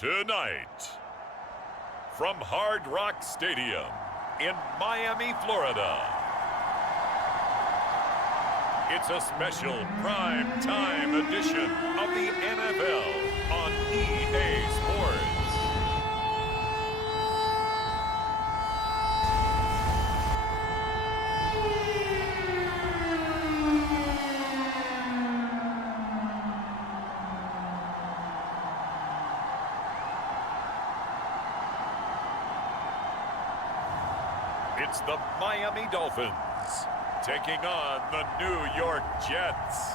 Tonight, from Hard Rock Stadium in Miami, Florida, it's a special prime time edition of the NFL on EA Sports. It's the Miami Dolphins taking on the New York Jets.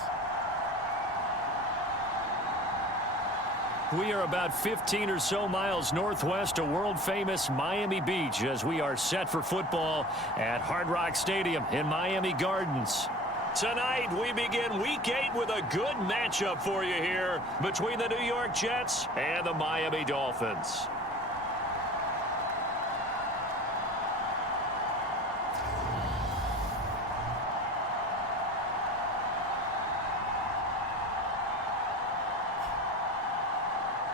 We are about 15 or so miles northwest of world-famous Miami Beach as we are set for football at Hard Rock Stadium in Miami Gardens. Tonight, we begin Week 8 with a good matchup for you here between the New York Jets and the Miami Dolphins.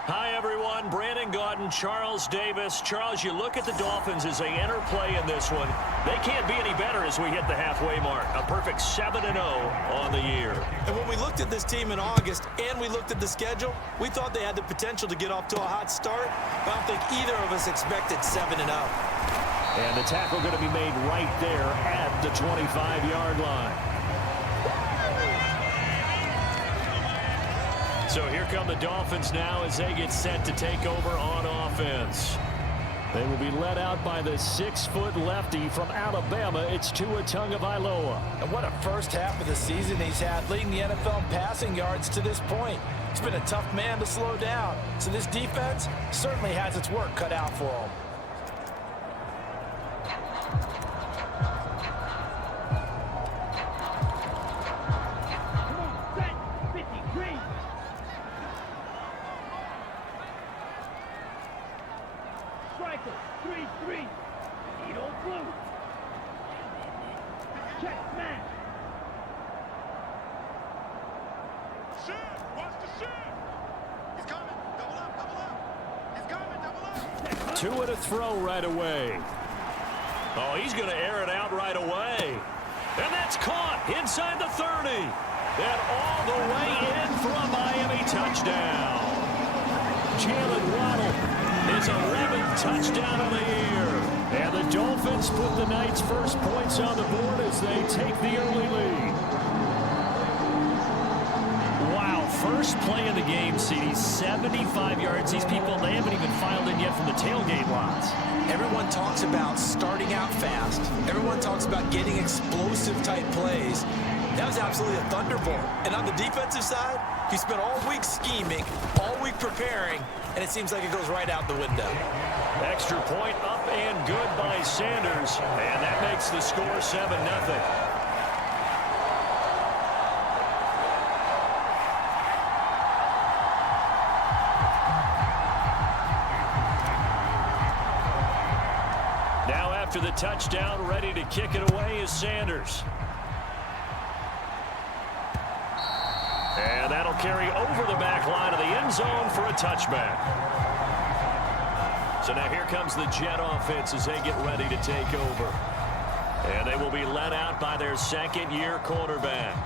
Hi, everyone. Brandon Gaudin, Charles Davis. Charles, you look at the Dolphins as they enter play in this one. They can't be any better as we hit the halfway mark. A perfect 7-0 on the year. And when we looked at this team in August and we looked at the schedule, we thought they had the potential to get off to a hot start. But I don't think either of us expected 7-0. And the tackle going to be made right there at the 25-yard line. So here come the Dolphins now as they get set to take over on offense. They will be led out by the 6-foot lefty from Alabama. It's Tua Tagovailoa. And what a first half of the season he's had, leading the NFL in passing yards to this point. He's been a tough man to slow down. So this defense certainly has its work cut out for him. Tua to throw right away. Oh, he's going to air it out right away. And that's caught inside the 30. And all the way in for a Miami touchdown. Jalen Waddle, his 11th touchdown of the year. And the Dolphins put the night's first points on the board as they take the early lead. Wow, first play of the game, CD, 75 yards. These people, they haven't even filed in yet from the tailgate lots. Everyone talks about starting out fast. Everyone talks about getting explosive-type plays. That was absolutely a thunderbolt. And on the defensive side, he spent all week scheming, all week preparing, and it seems like it goes right out the window. Extra point up and good by Sanders, and that makes the score 7-0. Now after the touchdown, ready to kick it away is Sanders. And that'll carry over the back line of the end zone for a touchback. So now here comes the Jet offense as they get ready to take over. And they will be led out by their second-year quarterback.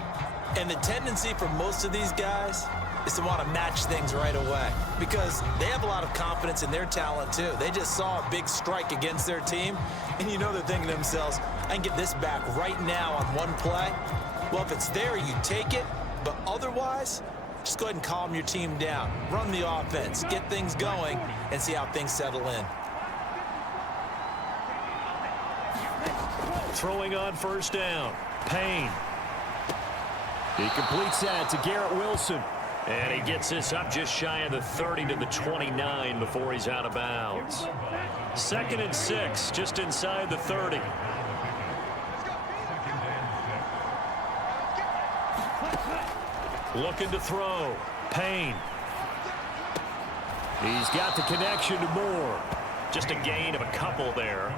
And the tendency for most of these guys is to want to match things right away because they have a lot of confidence in their talent too. They just saw a big strike against their team, and you know they're thinking to themselves, I can get this back right now on one play. Well, if it's there, you take it, but otherwise, just go ahead and calm your team down. Run the offense, get things going, and see how things settle in. Throwing on first down, Payne. He completes that to Garrett Wilson. And he gets this up just shy of the 30 to the 29 before he's out of bounds. 2nd and 6, just inside the 30. Looking to throw. Payne. He's got the connection to Moore. Just a gain of a couple there.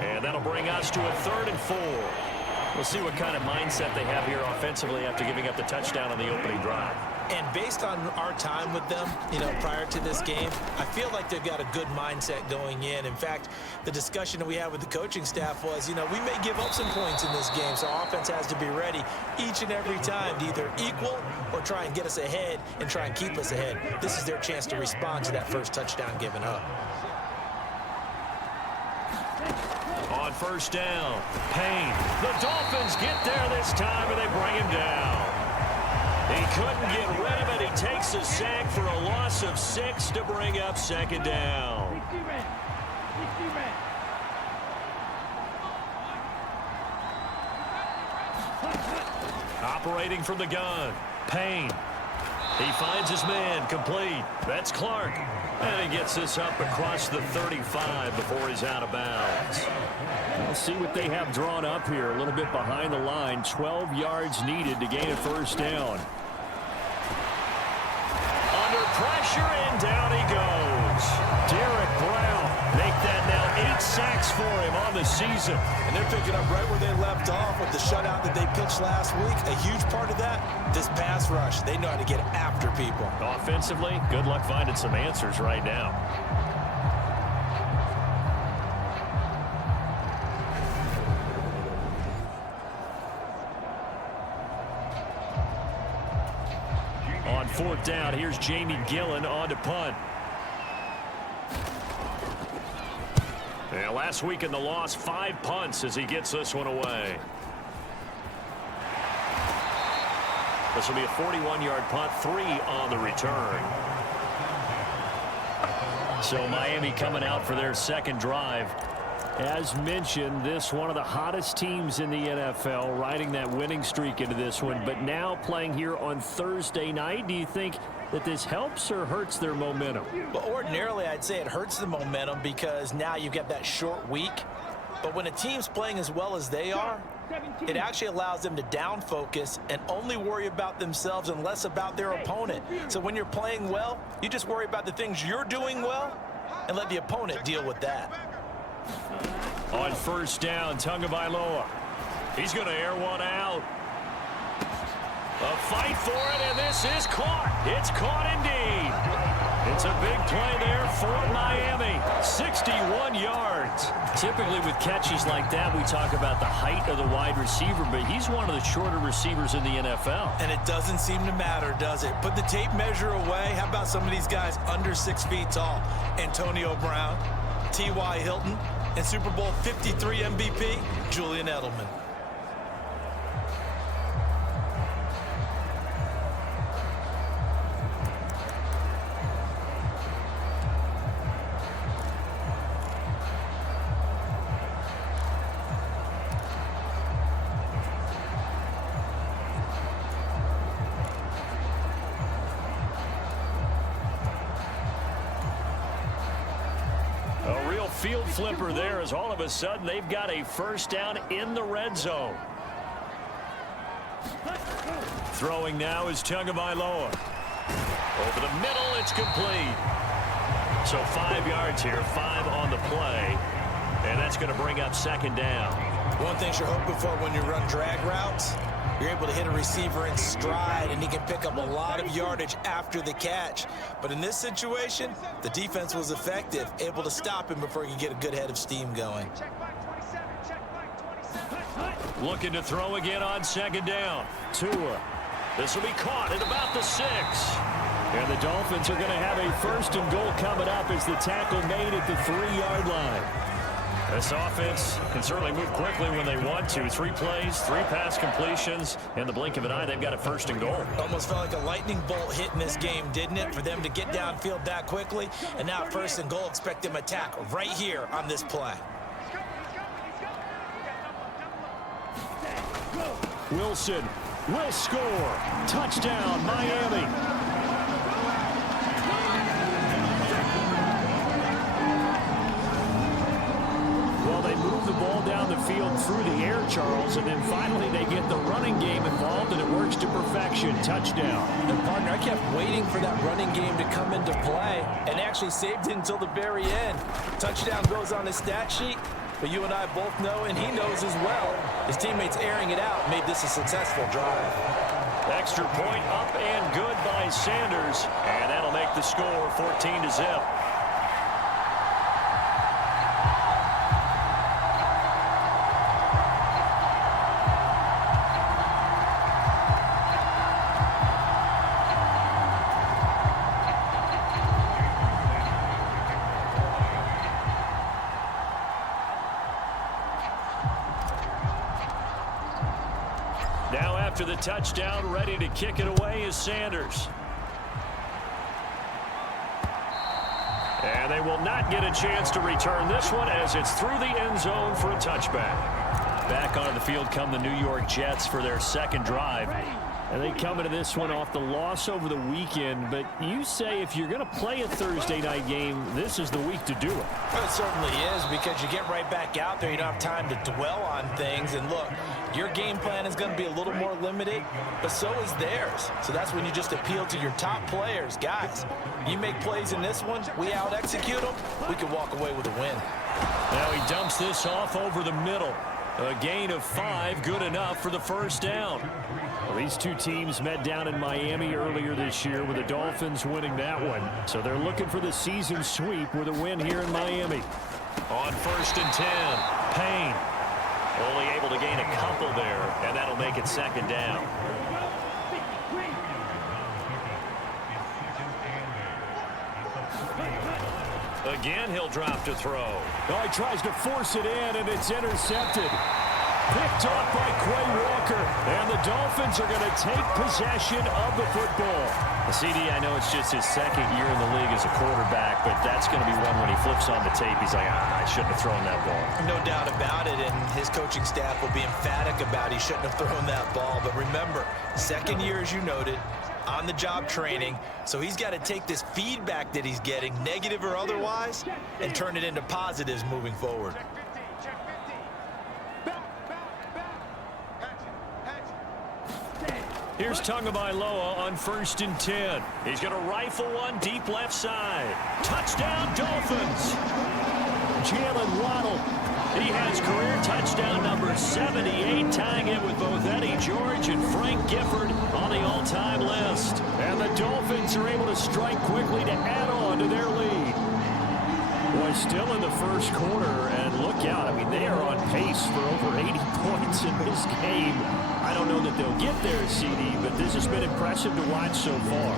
And that'll bring us to a 3rd and 4. We'll see what kind of mindset they have here offensively after giving up the touchdown on the opening drive. And based on our time with them, prior to this game, I feel like they've got a good mindset going in. In fact, the discussion that we had with the coaching staff was, we may give up some points in this game, so offense has to be ready each and every time to either equal or try and get us ahead and try and keep us ahead. This is their chance to respond to that first touchdown given up. On first down, Payne. The Dolphins get there this time, and they bring him down. He couldn't get rid of it. He takes a sack for a loss of 6 to bring up second down. Operating from the gun, Payne. He finds his man, complete. That's Clark. And he gets this up across the 35 before he's out of bounds. We'll see what they have drawn up here. A little bit behind the line. 12 yards needed to gain a first down. Under pressure, and down he goes. Derek Brown make that now 8 sacks for him on the season. And they're picking up right where they left off with the shutout that they pitched last week. A huge part of that, this pass rush. They know how to get after people. Offensively, good luck finding some answers right now. On fourth down, here's Jamie Gillen on to punt. And last week in the loss, 5 punts as he gets this one away. This will be a 41-yard punt, 3 on the return. So Miami coming out for their second drive. As mentioned, this one of the hottest teams in the NFL, riding that winning streak into this one, but now playing here on Thursday night. Do you think that this helps or hurts their momentum? Well, ordinarily, I'd say it hurts the momentum because now you've got that short week. But when a team's playing as well as they are, it actually allows them to down focus and only worry about themselves and less about their opponent. So when you're playing well, you just worry about the things you're doing well and let the opponent deal with that. On first down, Tagovailoa. He's going to air one out. A fight for it, and this is caught. It's caught indeed. It's a big play there for Miami. 61 yards. Typically with catches like that, we talk about the height of the wide receiver, but he's one of the shorter receivers in the NFL. And it doesn't seem to matter, does it? Put the tape measure away. How about some of these guys under 6 feet tall? Antonio Brown, T.Y. Hilton, and Super Bowl 53 MVP, Julian Edelman. Field flipper there as all of a sudden they've got a first down in the red zone. Throwing now is Tagovailoa. Over the middle, it's complete. So 5 yards here, 5 on the play. And that's going to bring up second down. One thing you're hoping for when you run drag routes, you're able to hit a receiver in stride, and he can pick up a lot of yardage after the catch. But in this situation, the defense was effective, able to stop him before he could get a good head of steam going. Looking to throw again on second down. Tua. This will be caught at about the 6. And the Dolphins are going to have a first and goal coming up as the tackle made at the 3-yard line. This offense can certainly move quickly when they want to. 3 plays, 3 pass completions. In the blink of an eye, they've got a first and goal. Almost felt like a lightning bolt hit in this game, didn't it? For them to get downfield that quickly. And now first and goal, expect them to attack right here on this play. Wilson will score. Touchdown, Miami. The ball down the field through the air, Charles, and then finally they get the running game involved, and it works to perfection. Touchdown. And partner, I kept waiting for that running game to come into play and actually saved it until the very end. Touchdown goes on his stat sheet, but you and I both know, and he knows as well, his teammates airing it out made this a successful drive. Extra point up and good by Sanders. And that'll make the score 14-0. Now after the touchdown, ready to kick it away is Sanders. And they will not get a chance to return this one as it's through the end zone for a touchback. Back onto the field come the New York Jets for their second drive. And they come into this one off the loss over the weekend. But you say if you're going to play a Thursday night game, this is the week to do it. Well, it certainly is, because you get right back out there. You don't have time to dwell on things. And look, your game plan is going to be a little more limited, but so is theirs. So that's when you just appeal to your top players. Guys, you make plays in this one, we out-execute them, we can walk away with a win. Now he dumps this off over the middle. A gain of 5, good enough for the first down. Well, these two teams met down in Miami earlier this year with the Dolphins winning that one. So they're looking for the season sweep with a win here in Miami. On 1st and 10, Payne. Only able to gain a couple there, and that'll make it second down. Again, he'll drop to throw. Oh, he tries to force it in, and it's intercepted. Picked off by Quay Walker, and the Dolphins are going to take possession of the football. CD, I know it's just his second year in the league as a quarterback, but that's going to be one when he flips on the tape. He's like, I shouldn't have thrown that ball. No doubt about it, and his coaching staff will be emphatic about he shouldn't have thrown that ball. But remember, second year, as you noted, on-the-job training, so he's got to take this feedback that he's getting, negative or otherwise, and turn it into positives moving forward. Here's Tagovailoa on 1st and 10. He's going to rifle one deep left side. Touchdown, Dolphins. Jalen Waddle. He has career touchdown number 78, tying it with both Eddie George and Frank Gifford on the all-time list. And the Dolphins are able to strike quickly to add on to their lead. Boy, still in the first quarter, and look out. I mean, they are on pace for over 80 points in this game. I don't know that they'll get there, CD, but this has been impressive to watch so far.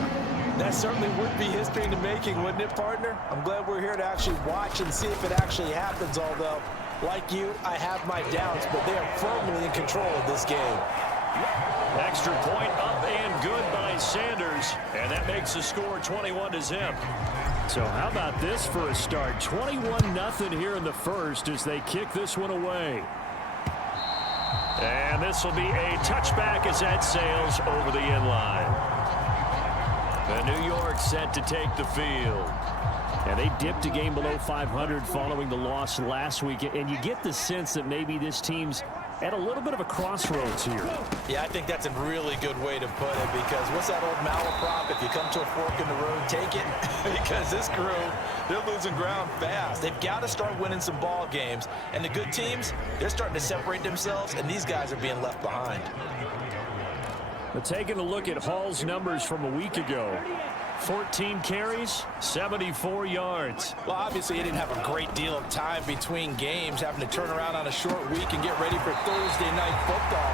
That certainly would be history in the making, wouldn't it, partner? I'm glad we're here to actually watch and see if it actually happens, although, like you, I have my doubts, but they are firmly in control of this game. Extra point up and good by Sanders, and that makes the score 21-0. So how about this for a start? 21-0 here in the first as they kick this one away. And this will be a touchback as that sails over the end line. The New York set to take the field. And they dipped a game below 500 following the loss last week. And you get the sense that maybe this team's at a little bit of a crossroads here. Yeah, I think that's a really good way to put it, because what's that old malaprop? If you come to a fork in the road, take it. Because this crew, they're losing ground fast. They've got to start winning some ball games. And the good teams, they're starting to separate themselves, and these guys are being left behind. But taking a look at Hall's numbers from a week ago. 14 carries, 74 yards. Well, obviously, he didn't have a great deal of time between games, having to turn around on a short week and get ready for Thursday night football.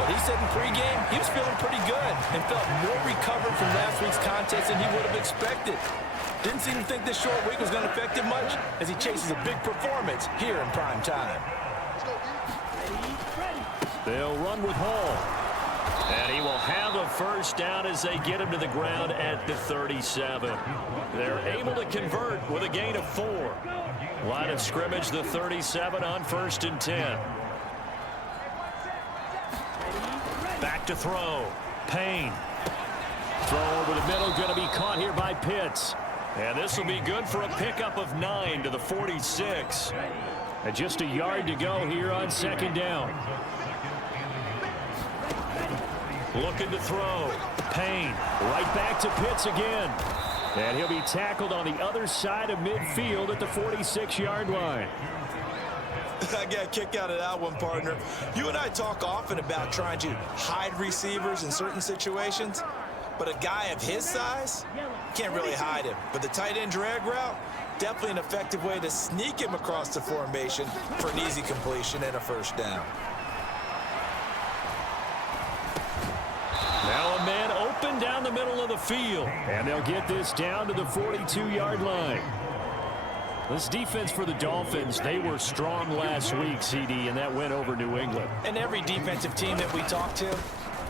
But he said in pregame, he was feeling pretty good and felt more recovered from last week's contest than he would have expected. Didn't seem to think this short week was going to affect him much as he chases a big performance here in prime time. They'll run with Hall. And he will have a first down as they get him to the ground at the 37. They're able to convert with a gain of 4. Line of scrimmage, the 37 on 1st and 10. Back to throw. Payne. Throw over the middle, going to be caught here by Pitts. And this will be good for a pickup of 9 to the 46. And just a yard to go here on 2nd down. Looking to throw. Payne. Right back to Pitts again. And he'll be tackled on the other side of midfield at the 46-yard line. I got a kick out of that one, partner. You and I talk often about trying to hide receivers in certain situations, but a guy of his size can't really hide him. But the tight end drag route, definitely an effective way to sneak him across the formation for an easy completion and a first down. Now a man open down the middle of the field, and they'll get this down to the 42-yard line. This defense for the Dolphins, they were strong last week, CD, and that went over New England. And every defensive team that we talk to,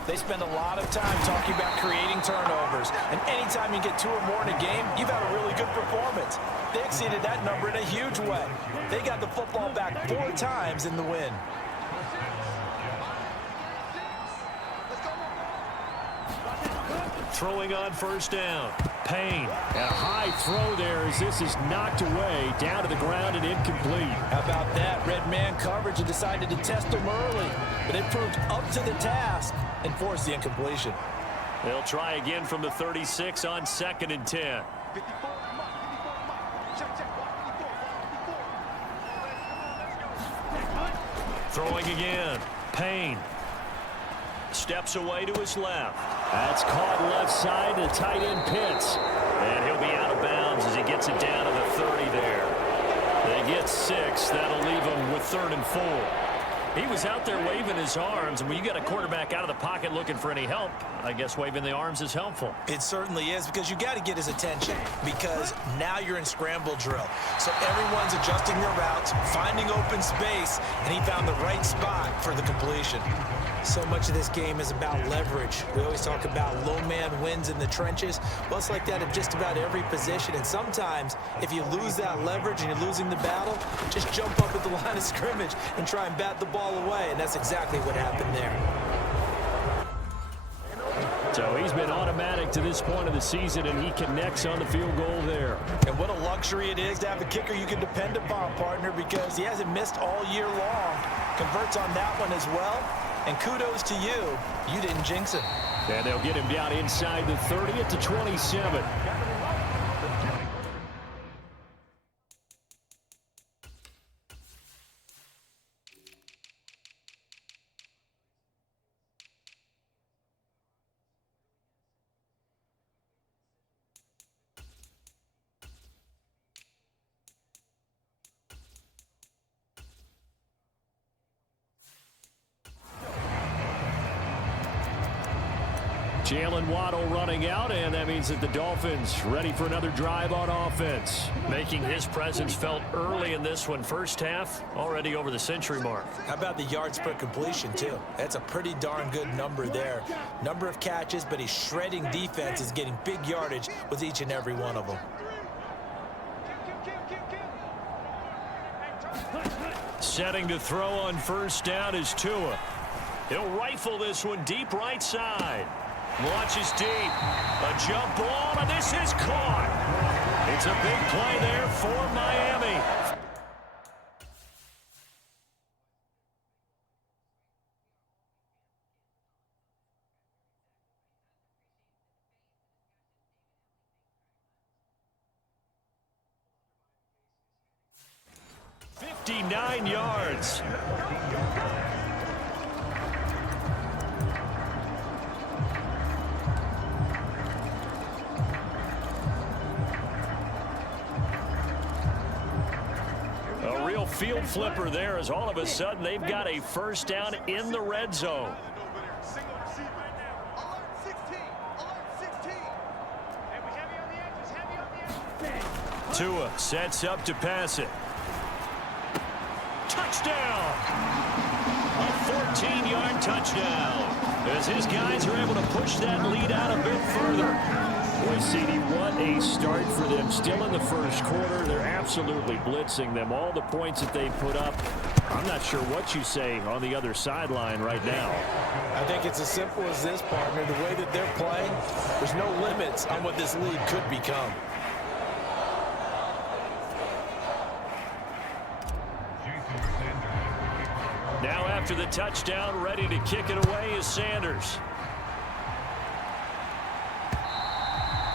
they spend a lot of time talking about creating turnovers. And anytime you get 2 or more in a game, you've had a really good performance. They exceeded that number in a huge way. They got the football back 4 times in the win. Throwing on first down. Payne. And a high throw there as this is knocked away, down to the ground and incomplete. How about that? Red man coverage and decided to test him early. But it proved up to the task and forced the incompletion. They'll try again from the 36 on 2nd and 10. Throwing again. Payne. Steps away to his left. That's caught left side. The tight end Pitts. And he'll be out of bounds as he gets it down to the 30 there. They get 6. That'll leave him with 3rd and 4. He was out there waving his arms, and when you got a quarterback out of the pocket looking for any help, I guess waving the arms is helpful. It certainly is, because you got to get his attention, because now you're in scramble drill. So everyone's adjusting their routes, finding open space, and he found the right spot for the completion. So much of this game is about leverage. We always talk about low man wins in the trenches. Well, it's like that at just about every position. And sometimes, if you lose that leverage and you're losing the battle, just jump up at the line of scrimmage and try and bat the ball away. And that's exactly what happened there. So he's been automatic to this point of the season, and he connects on the field goal there. And what a luxury it is to have a kicker you can depend upon, partner, because he hasn't missed all year long. Converts on that one as well. And kudos to you. You didn't jinx him. And they'll get him down inside the 30 at the 27. Jalen Waddle running out, and that means that the Dolphins ready for another drive on offense. Making his presence felt early in this one. First half, already over the century mark. How about the yards per completion, too? That's a pretty darn good number there. Number of catches, but he's shredding defense, is getting big yardage with each and every one of them. Setting to throw on first down is Tua. He'll rifle this one deep right side. Launches deep. A jump ball, and this is caught. It's a big play there for Miami. $59 yards. Field flipper there as all of a sudden they've got a first down in the red zone. Tua sets up to pass it. Touchdown! A 14-yard touchdown as his guys are able to push that lead out a bit further. Boy, CD, what a start for them. Still in the first quarter. They're absolutely blitzing them. All the points that they put up, I'm not sure what you say on the other sideline right now. I think it's as simple as this, partner. The way that they're playing, there's no limits on what this lead could become. Now after the touchdown, ready to kick it away is Sanders.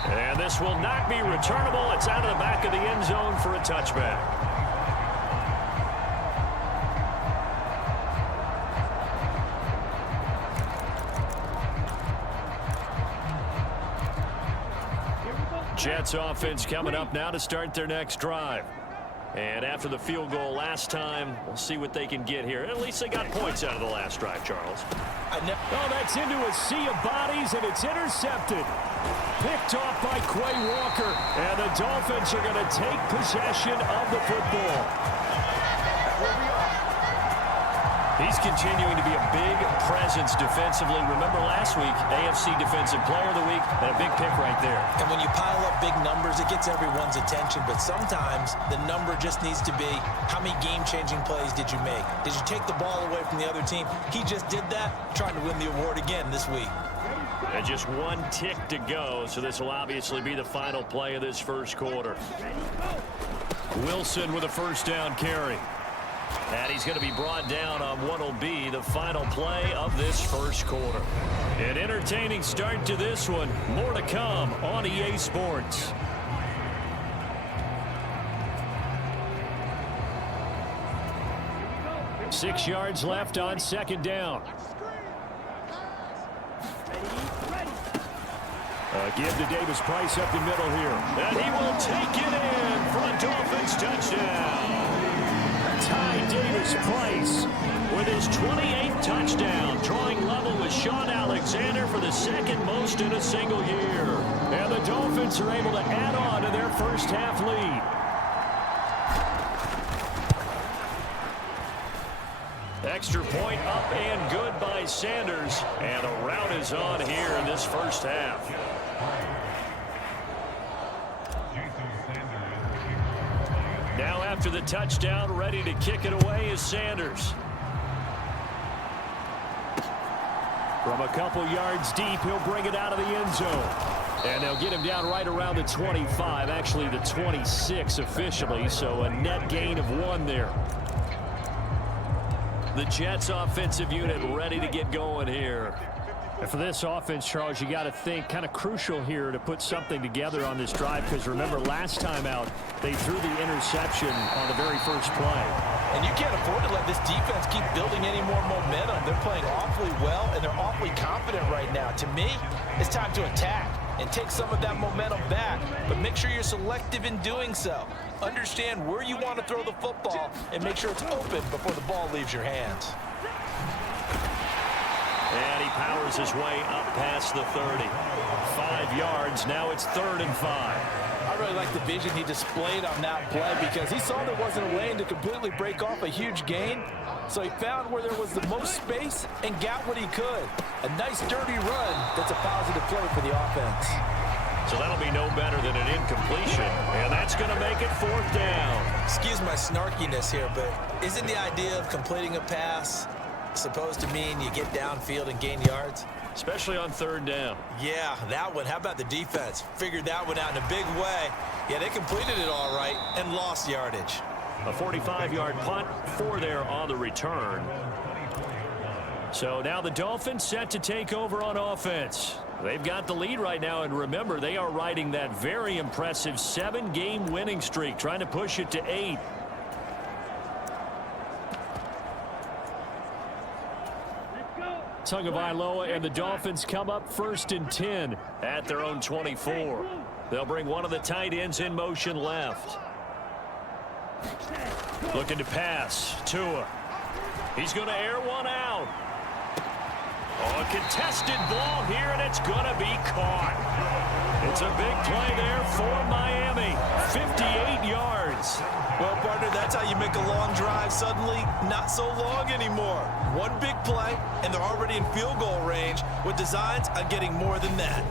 And this will not be returnable. It's out of the back of the end zone for a touchback. Jets offense coming up now to start their next drive. And after the field goal last time, we'll see what they can get here. At least they got points out of the last drive, Charles. Oh, that's into a sea of bodies, and it's intercepted. Picked off by Quay Walker. And the Dolphins are going to take possession of the football. He's continuing to be a big presence defensively. Remember last week, AFC Defensive Player of the Week, and a big pick right there. And when you pile up big numbers, it gets everyone's attention. But sometimes the number just needs to be, how many game-changing plays did you make? Did you take the ball away from the other team? He just did that, trying to win the award again this week. And just one tick to go, so this will obviously be the final play of this first quarter. Wilson with a first down carry. And he's going to be brought down on what will be the final play of this first quarter. An entertaining start to this one. More to come on EA Sports. Six yards left on second down. Give to Davis Price up the middle here. And he will take it in for a Dolphins touchdown. Ty Davis Price with his 28th touchdown, drawing level with Sean Alexander for the second most in a single year. And the Dolphins are able to add on to their first half lead. Extra point up and good by Sanders. And a rout is on here in this first half. Now after the touchdown, ready to kick it away is Sanders. From a couple yards deep, he'll bring it out of the end zone. And they'll get him down right around the 25, actually the 26 officially, so a net gain of 1 there. The Jets offensive unit ready to get going here. And for this offense, Charles, you got to think kind of crucial here to put something together on this drive, because remember last time out they threw the interception on the very first play. And you can't afford to let this defense keep building any more momentum. They're playing awfully well, and they're awfully confident right now. To me, it's time to attack and take some of that momentum back, but make sure you're selective in doing so. Understand where you want to throw the football and make sure it's open before the ball leaves your hands. And he powers his way up past the 30. 5 yards. Now it's 3rd and 5. I really like the vision he displayed on that play, because he saw there wasn't a lane to completely break off a huge gain. So he found where there was the most space and got what he could. A nice dirty run that's a positive play for the offense. So that'll be no better than an incompletion. And that's going to make it 4th down. Excuse my snarkiness here, but isn't the idea of completing a pass supposed to mean you get downfield and gain yards? Especially on 3rd down. Yeah, that one. How about the defense? Figured that one out in a big way. Yeah, they completed it all right and lost yardage. A 45-yard punt, 4 there on the return. So now the Dolphins set to take over on offense. They've got the lead right now, and remember, they are riding that very impressive 7-game winning streak, trying to push it to 8. Tagovailoa and the Dolphins come up 1st and 10 at their own 24. They'll bring one of the tight ends in motion left. Looking to pass. Tua. He's going to air one out. Oh, a contested ball here, and it's going to be caught. It's a big play there for Miami. 58 yards. Well, partner, that's how you make a long drive suddenly not so long anymore. One big play, and they're already in field goal range with designs on getting more than that.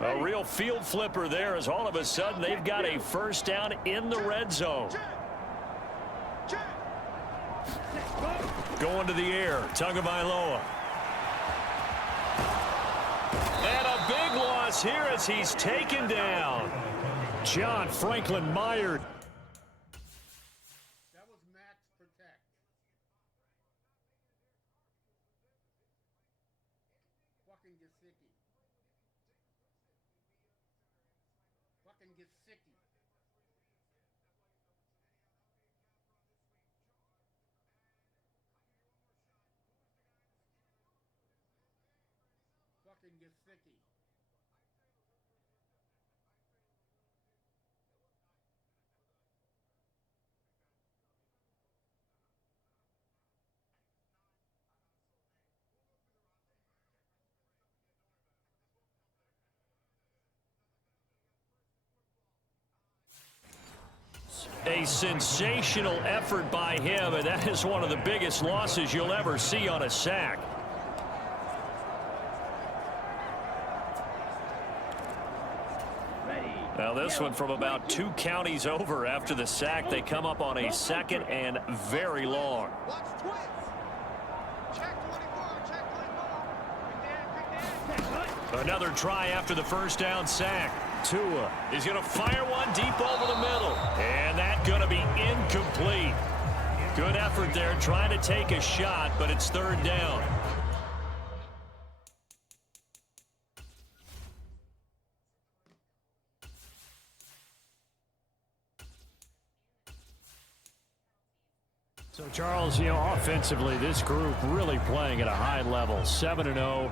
A real field flipper there, as all of a sudden they've got a first down in the red zone. Going to the air, Tagovailoa. And a big loss here as he's taken down. John Franklin Myers. That was max protect. Fucking get sicky. Fucking get sicky. get sicky. A sensational effort by him, and that is one of the biggest losses you'll ever see on a sack. Now this one from about 2 counties over after the sack. They come up on a 2nd and very long. Watch twins. Check 24. Check 24. Another try after the first down sack. Tua is going to fire one deep over the middle. And that's going to be incomplete. Good effort there trying to take a shot, but it's 3rd down. So, Charles, offensively, this group really playing at a high level, 7-0.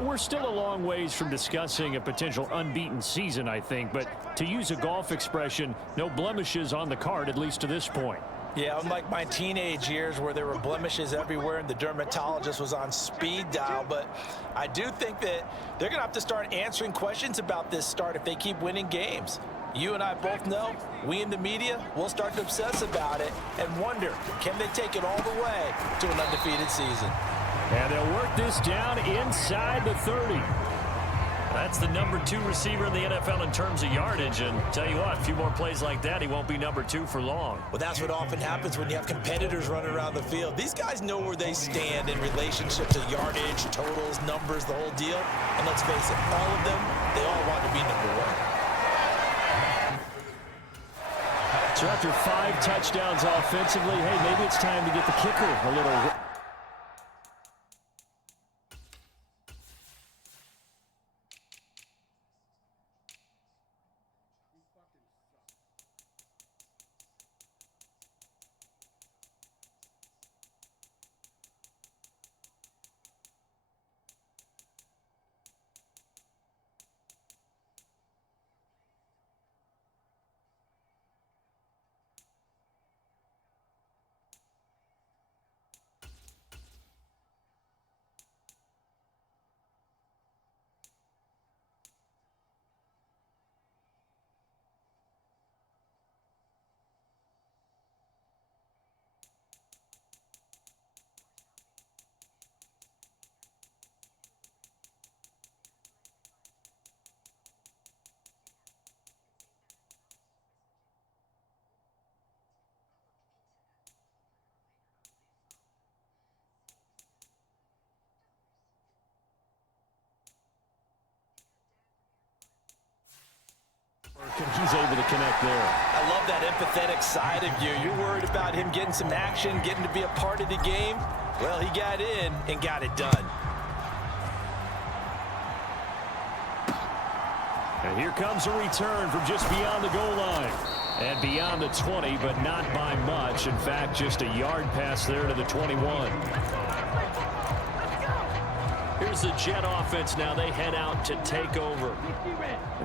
We're still a long ways from discussing a potential unbeaten season, I think. But to use a golf expression, no blemishes on the card, at least to this point. Yeah, unlike my teenage years where there were blemishes everywhere and the dermatologist was on speed dial. But I do think that they're going to have to start answering questions about this start if they keep winning games. You and I both know, we in the media, we'll start to obsess about it and wonder, can they take it all the way to an undefeated season? And they'll work this down inside the 30. That's the number 2 receiver in the NFL in terms of yardage. And tell you what, a few more plays like that, he won't be number 2 for long. Well, that's what often happens when you have competitors running around the field. These guys know where they stand in relationship to yardage, totals, numbers, the whole deal. And let's face it, all of them, they all want to be number 1. So after 5 touchdowns offensively, hey, maybe it's time to get the kicker a little. He's able to connect there. I love that empathetic side of you. You're worried about him getting some action, getting to be a part of the game. Well, he got in and got it done. And here comes a return from just beyond the goal line. And beyond the 20, but not by much. In fact, just a yard pass there to the 21. Here's the Jet offense now. They head out to take over.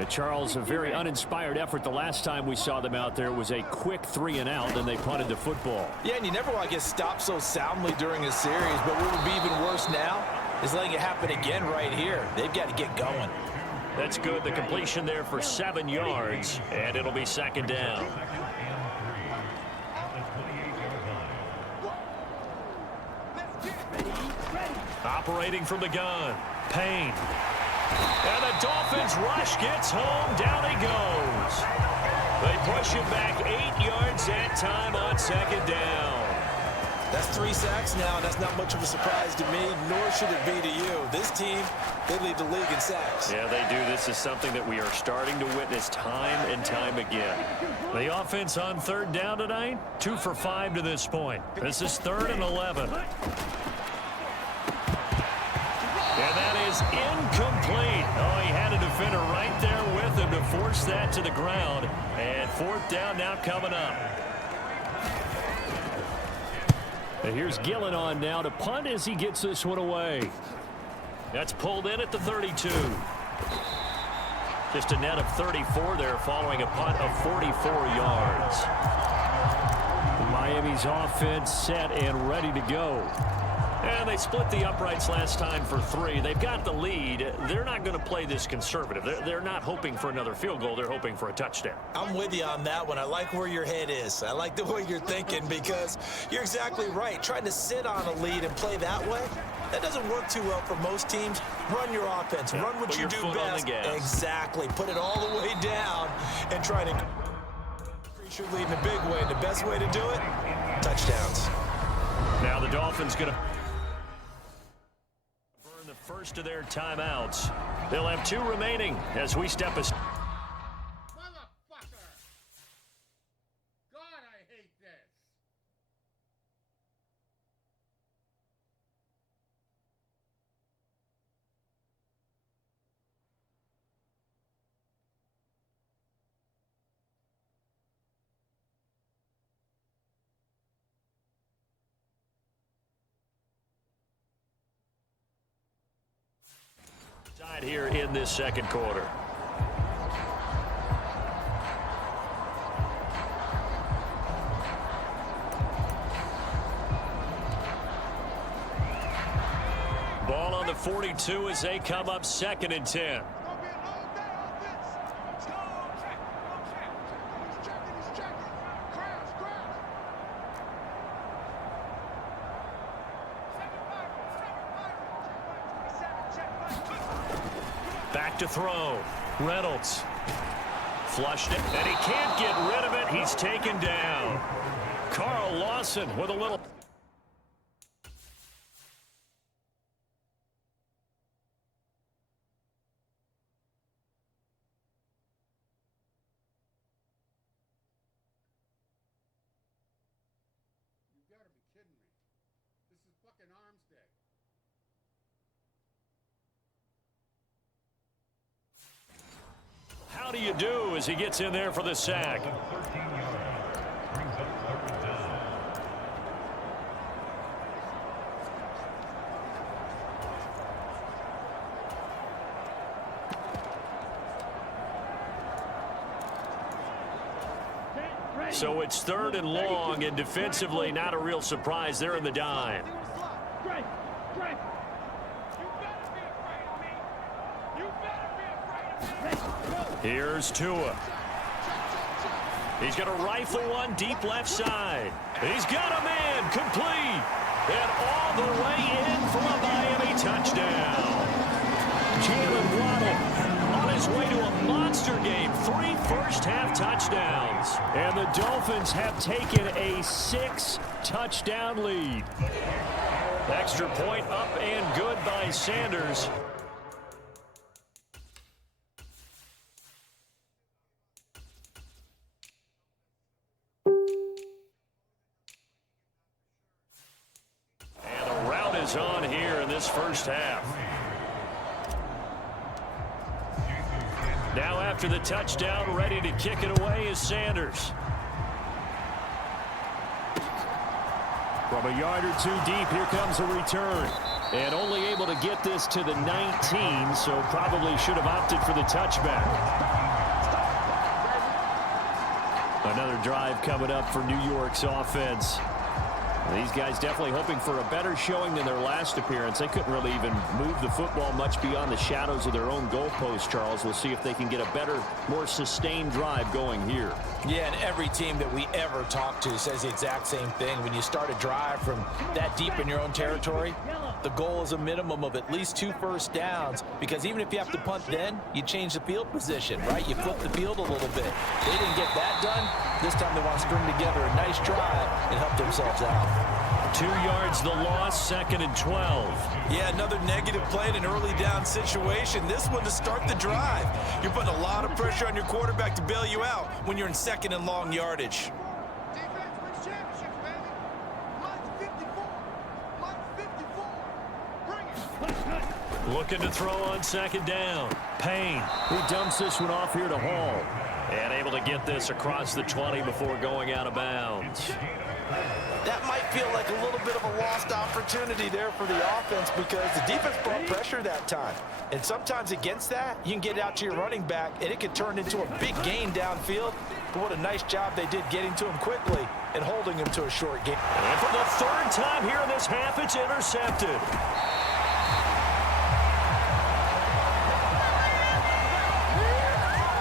Charles, a very uninspired effort. The last time we saw them out there was a quick 3-and-out, and they punted the football. Yeah, and you never want to get stopped so soundly during a series, but what would be even worse now is letting it happen again right here. They've got to get going. That's good. The completion there for 7 yards, and it'll be 2nd down. Operating from the gun, Payne. And the Dolphins rush gets home. Down he goes. They push him back 8 yards that time on 2nd down. That's 3 sacks now, and that's not much of a surprise to me, nor should it be to you. This team, they lead the league in sacks. Yeah, they do. This is something that we are starting to witness time and time again. The offense on 3rd down tonight, 2 for 5 to this point. This is 3rd and 11. And that is incomplete. Oh, he had a defender right there with him to force that to the ground. And 4th down now coming up. And here's Gillen on now to punt as he gets this one away. That's pulled in at the 32. Just a net of 34 there following a punt of 44 yards. Miami's offense set and ready to go. And they split the uprights last time for 3. They've got the lead. They're not going to play this conservative. They're not hoping for another field goal. They're hoping for a touchdown. I'm with you on that one. I like where your head is. I like the way you're thinking because you're exactly right. Trying to sit on a lead and play that way, that doesn't work too well for most teams. Run your offense. Yeah, run what you do best. Exactly. Put it all the way down and try to increase your lead in a big way. And the best way to do it, touchdowns. Now the Dolphins going to burn the first of their timeouts. They'll have 2 remaining as we step aside. Motherfucker! God, I hate this. Here in this second quarter. Ball on the 42 as they come up 2nd and 10. It's gonna be a long day offense. Let's go. Check. He's checking. Crash. 7-5. Back to throw. Reynolds flushed it, and he can't get rid of it. He's taken down. Carl Lawson with a little. You gotta be kidding me. This is fucking Arms Day. How do you do as he gets in there for the sack? So it's 3rd and long, and defensively not a real surprise. They're in the dime. Here's Tua. He's going to rifle one deep left side. He's got a man complete. And all the way in for a Miami touchdown. Jalen Waddle on his way to a monster game. 3 first-half touchdowns. And the Dolphins have taken a 6-touchdown lead. Extra point up and good by Sanders. On here in this first half. Now after the touchdown, ready to kick it away is Sanders. From a yard or 2 deep, here comes a return. And only able to get this to the 19, so probably should have opted for the touchback. Another drive coming up for New York's offense. These guys definitely hoping for a better showing than their last appearance. They couldn't really even move the football much beyond the shadows of their own goalpost, Charles. We'll see if they can get a better, more sustained drive going here. Yeah, and every team that we ever talk to says the exact same thing. When you start a drive from that deep in your own territory, the goal is a minimum of at least 2 first downs, because even if you have to punt then, you change the field position, right? You flip the field a little bit. They didn't get that done. This time they want to string together a nice drive and help themselves out. 2 yards the loss, 2nd and 12. Yeah, another negative play in an early down situation. This one to start the drive. You're putting a lot of pressure on your quarterback to bail you out when you're in 2nd and long yardage. Defense wins championships, baby. Mine's 54. Mine's 54. Bring it. Looking to throw on 2nd down. Payne. He dumps this one off here to Hall. And able to get this across the 20 before going out of bounds. That might feel like a little bit of a lost opportunity there for the offense because the defense brought pressure that time. And sometimes against that, you can get out to your running back, and it could turn into a big gain downfield. But what a nice job they did getting to him quickly and holding him to a short gain. And for the third time here in this half, it's intercepted.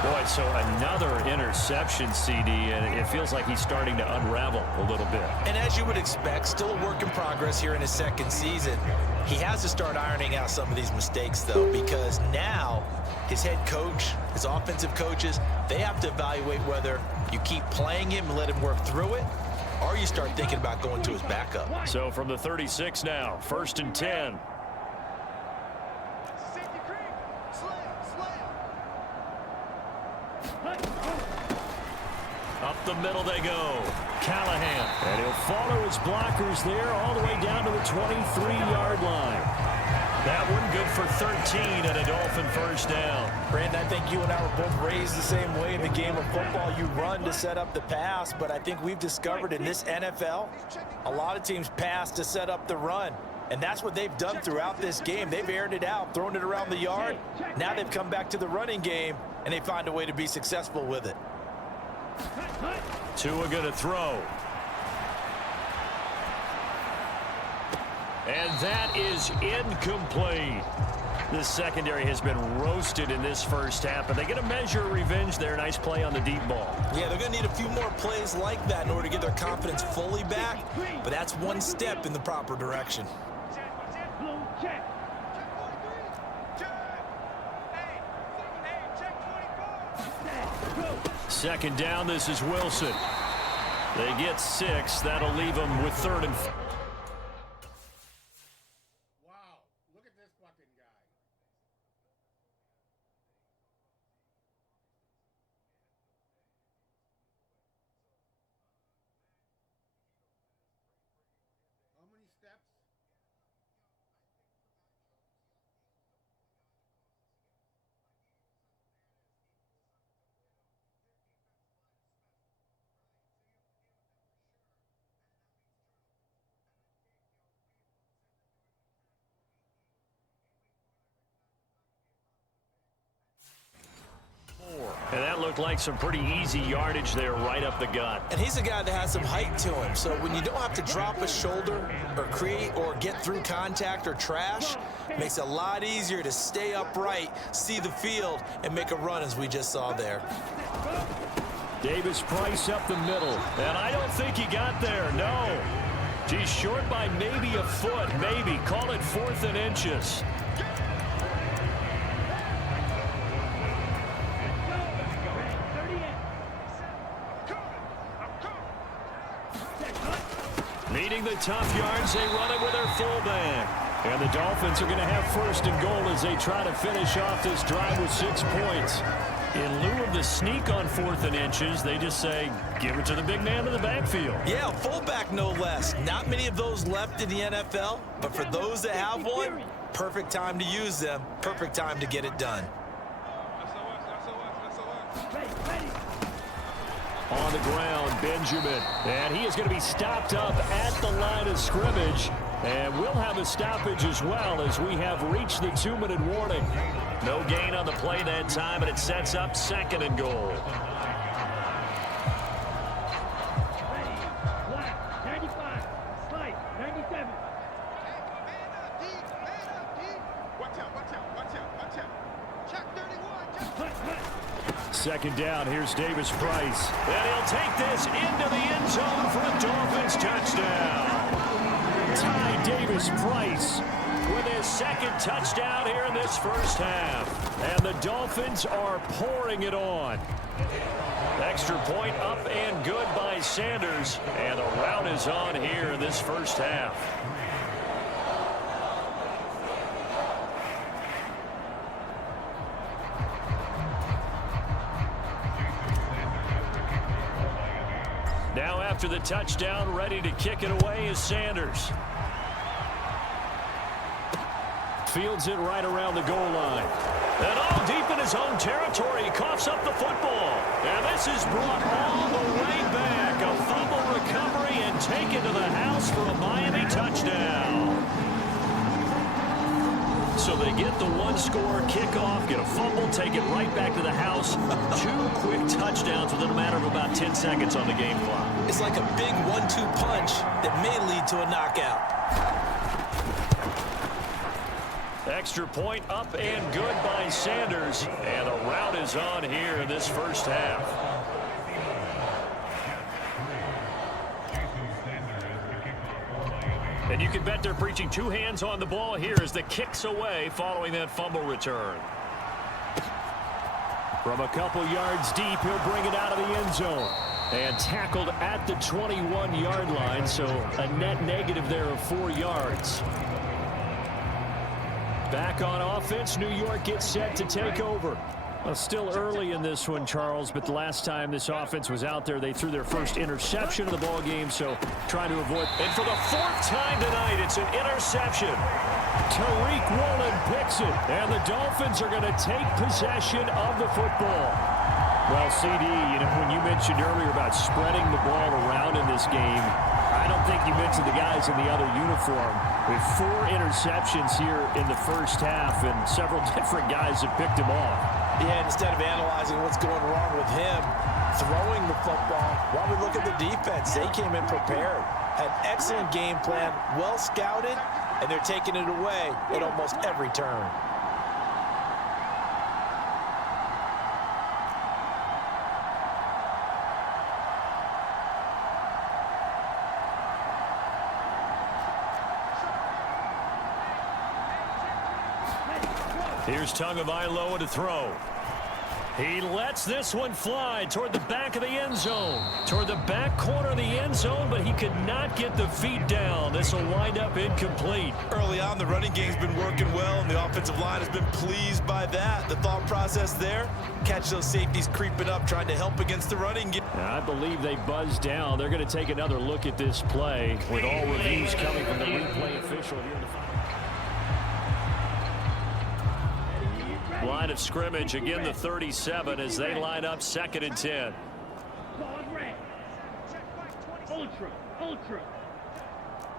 Boy, so another interception, CD, and it feels like he's starting to unravel a little bit. And as you would expect, still a work in progress here in his second season. He has to start ironing out some of these mistakes, though, because now his head coach, his offensive coaches, they have to evaluate whether you keep playing him and let him work through it, or you start thinking about going to his backup. So from the 36 now, 1st and 10. Safety creep. Slam. Up the middle they go. Callahan. And he'll follow his blockers there all the way down to the 23-yard line. That one good for 13 and a Dolphin first down. Brandon, I think you and I were both raised the same way in the game of football. You run to set up the pass, but I think we've discovered in this NFL, a lot of teams pass to set up the run. And that's what they've done throughout this game. They've aired it out, thrown it around the yard. Now they've come back to the running game, and they find a way to be successful with it. Tua going to throw. And that is incomplete. This secondary has been roasted in this first half, and they get a measure of revenge there. Nice play on the deep ball. Yeah, they're going to need a few more plays like that in order to get their confidence fully back, but that's one step in the proper direction. Check 24. Second down, this is Wilson. They get 6. That'll leave them with 3rd and 4. Wow, look at this fucking guy. How many steps? And that looked like some pretty easy yardage there right up the gut. And he's a guy that has some height to him, so when you don't have to drop a shoulder or create or get through contact or trash, it makes it a lot easier to stay upright, see the field, and make a run as we just saw there. Davis Price up the middle. And I don't think he got there, no. He's short by maybe a foot, maybe. Call it 4th and inches. Needing the tough yards, they run it with their fullback. And the Dolphins are going to have 1st and goal as they try to finish off this drive with 6 points. In lieu of the sneak on 4th and inches, they just say, give it to the big man in the backfield. Yeah, fullback no less. Not many of those left in the NFL, but for those that have one, perfect time to use them, perfect time to get it done. On the ground, Benjamin. And he is going to be stopped up at the line of scrimmage. And we'll have a stoppage as well as we have reached the 2-minute warning. No gain on the play that time, and it sets up 2nd and goal. 95, slide, 97. Watch out. Check 31. 2nd down, here's Davis Price. And he'll take this into the end zone for a Dolphins touchdown. Ty Davis Price With his 2nd touchdown here in this first half. And the Dolphins are pouring it on. Extra point up and good by Sanders. And the rout is on here in this first half. Now after the touchdown, ready to kick it away is Sanders. Fields it right around the goal line. And all deep in his own territory, he coughs up the football. And this is brought all the way back. A fumble recovery and taken to the house for a Miami touchdown. So they get the one-score kickoff, get a fumble, take it right back to the house. 2 quick touchdowns within a matter of about 10 seconds on the game clock. It's like a big 1-2 punch that may lead to a knockout. Extra point up and good by Sanders. And a rout is on here in this first half. And you can bet they're preaching 2 hands on the ball here as the kick's away following that fumble return. From a couple yards deep, he'll bring it out of the end zone. And tackled at the 21-yard line, so a net negative there of 4 yards. Back on offense, New York gets set to take over. Well, still early in this one, Charles, but the last time this offense was out there, they threw their first interception of the ball game, so trying to avoid. And for the 4th time tonight, it's an interception. Tariq Woolen picks it, and the Dolphins are going to take possession of the football. Well, CD, when you mentioned earlier about spreading the ball around in this game, I don't think you mentioned the guys in the other uniform. With 4 interceptions here in the first half, and several different guys have picked him off. Yeah, instead of analyzing what's going wrong with him, throwing the football, while we look at the defense, they came in prepared. Had an excellent game plan, well scouted, and they're taking it away at almost every turn. Here's Tagovailoa to throw. He lets this one fly toward the back of the end zone. Toward the back corner of the end zone, but he could not get the feet down. This will wind up incomplete. Early on, the running game's been working well, and the offensive line has been pleased by that. The thought process there, catch those safeties creeping up, trying to help against the running game. I believe they buzzed down. They're going to take another look at this play with all reviews coming from the replay official here in the final. Line of scrimmage, again the 37 as they line up 2nd and 10. Ultra.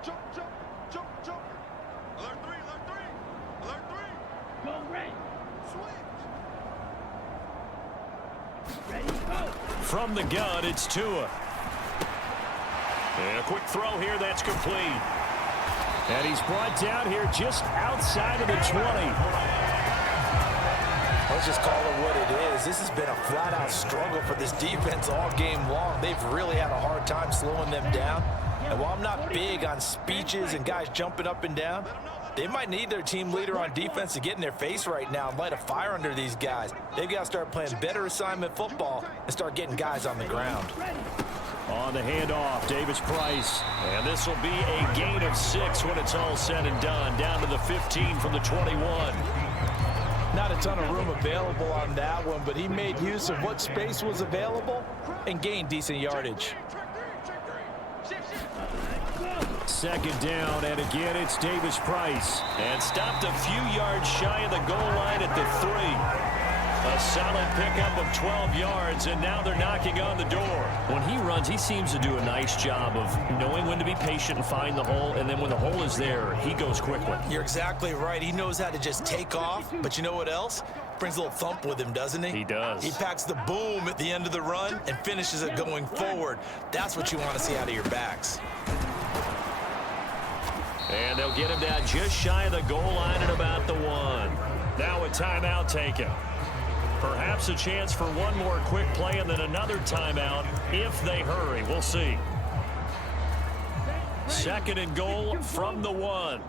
Jump. Alert 3. Go red. Switch. From the gun, it's Tua. And a quick throw here, that's complete. And he's brought down here just outside of the 20. Let's just call it what it is. This has been a flat-out struggle for this defense all game long. They've really had a hard time slowing them down. And while I'm not big on speeches and guys jumping up and down, they might need their team leader on defense to get in their face right now and light a fire under these guys. They've got to start playing better assignment football and start getting guys on the ground. On the handoff, Davis Price. And this will be a gain of 6 when it's all said and done. Down to the 15 from the 21. Not a ton of room available on that one, but he made use of what space was available and gained decent yardage. 2nd down, and again it's Davis Price. And stopped a few yards shy of the goal line at the 3. A solid pickup of 12 yards, and now they're knocking on the door. When he runs, he seems to do a nice job of knowing when to be patient and find the hole, and then when the hole is there, he goes quickly. You're exactly right. He knows how to just take off, but you know what else? Brings a little thump with him, doesn't he? He does. He packs the boom at the end of the run and finishes it going forward. That's what you want to see out of your backs. And they'll get him down just shy of the goal line at about the 1. Now a timeout taken. Perhaps a chance for one more quick play and then another timeout if they hurry. We'll see. 2nd and goal from the 1.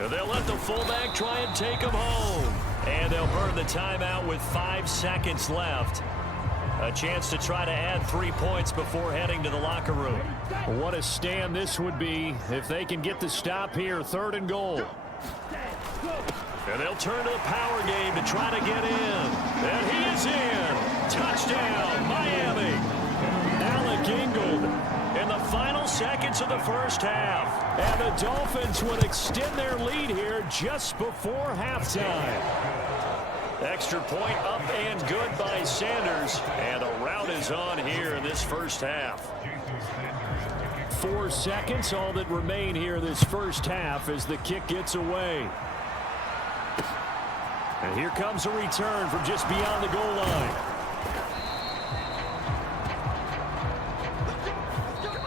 And they'll let the fullback try and take him home. And they'll burn the timeout with 5 seconds left. A chance to try to add 3 points before heading to the locker room. What a stand this would be if they can get the stop here. 3rd and goal. And they'll turn to the power game to try to get in. And he is in. Touchdown, Miami. Alec Ingold In the final seconds of the first half. And the Dolphins would extend their lead here just before halftime. Extra point up and good by Sanders. And a rout is on here in this first half. 4 seconds, all that remain here this first half as the kick gets away. And here comes a return from just beyond the goal line.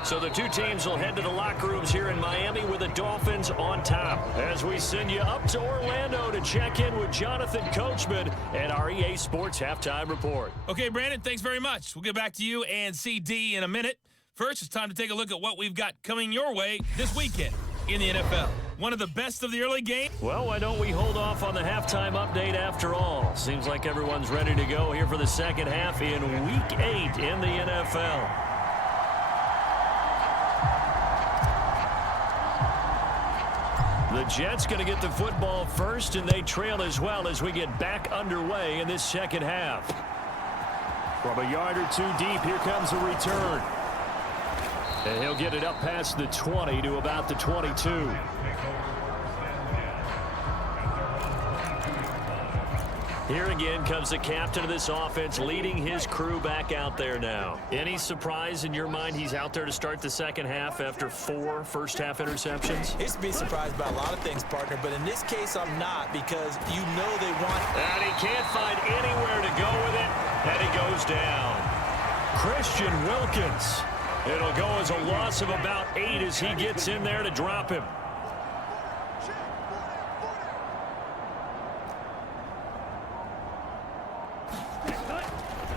So the two teams will head to the locker rooms here in Miami with the Dolphins on top. As we send you up to Orlando to check in with Jonathan Coachman and our EA Sports Halftime Report. Okay, Brandon, thanks very much. We'll get back to you and CD in a minute. First, it's time to take a look at what we've got coming your way this weekend in the NFL. One of the best of the early game. Well, why don't we hold off on the halftime update after all? Seems like everyone's ready to go here for the second half in Week 8 in the NFL. The Jets going to get the football first, and they trail as well as we get back underway in this second half. From a yard or two deep, here comes a return. And he'll get it up past the 20 to about the 22. Here again comes the captain of this offense leading his crew back out there now. Any surprise in your mind he's out there to start the second half after 4 first-half interceptions? He used to be surprised by a lot of things, partner, but in this case I'm not, because you know they want... And he can't find anywhere to go with it, and he goes down. Christian Wilkins. It'll go as a loss of about 8 as he gets in there to drop him.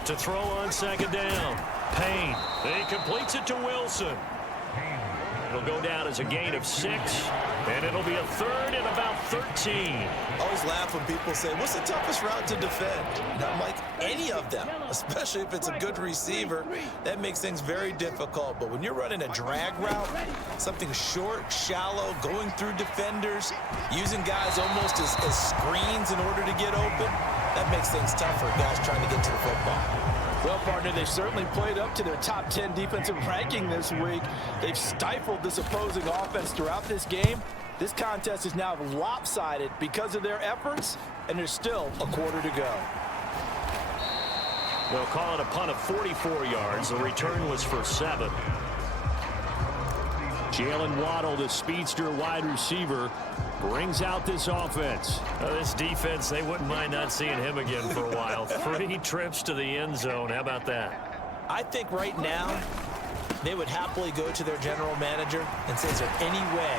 To throw on second down. Payne. And he completes it to Wilson. It'll go down as a gain of 6. And it'll be a third and about 13. I always laugh when people say, what's the toughest route to defend? And I'm like, any of them, especially if it's a good receiver. That makes things very difficult. But when you're running a drag route, something short, shallow, going through defenders, using guys almost as screens in order to get open, that makes things tough for guys trying to get to the football. Well, partner, they've certainly played up to their top 10 defensive ranking this week. They've stifled this opposing offense throughout this game. This contest is now lopsided because of their efforts, and there's still a quarter to go. They'll call it a punt of 44 yards. The return was for 7. Jalen Waddle, the speedster wide receiver, brings out this offense. This defense, they wouldn't mind not seeing him again for a while. 3 trips to the end zone. How about that? I think right now they would happily go to their general manager and say, is there any way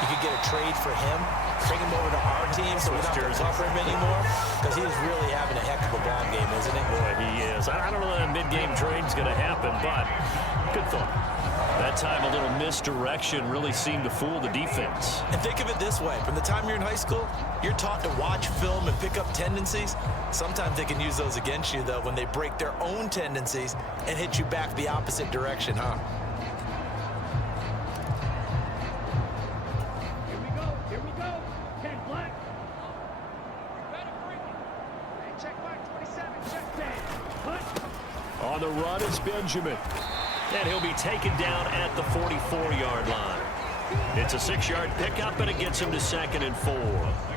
you could get a trade for him, bring him over to our team so we don't have to cover him anymore? Because he is really having a heck of a ball game, isn't he? Boy, he is. I don't know that a mid-game trade's going to happen, but good thought. That time, a little misdirection really seemed to fool the defense. And think of it this way. From the time you're in high school, you're taught to watch film and pick up tendencies. Sometimes they can use those against you, though, when they break their own tendencies and hit you back the opposite direction, huh? Here we go. Check black. Better bring it. Hey, check black 27. Check 10. On the run is Benjamin. And he'll be taken down at the 44-yard line. It's a 6-yard pickup, and it gets him to 2nd and 4.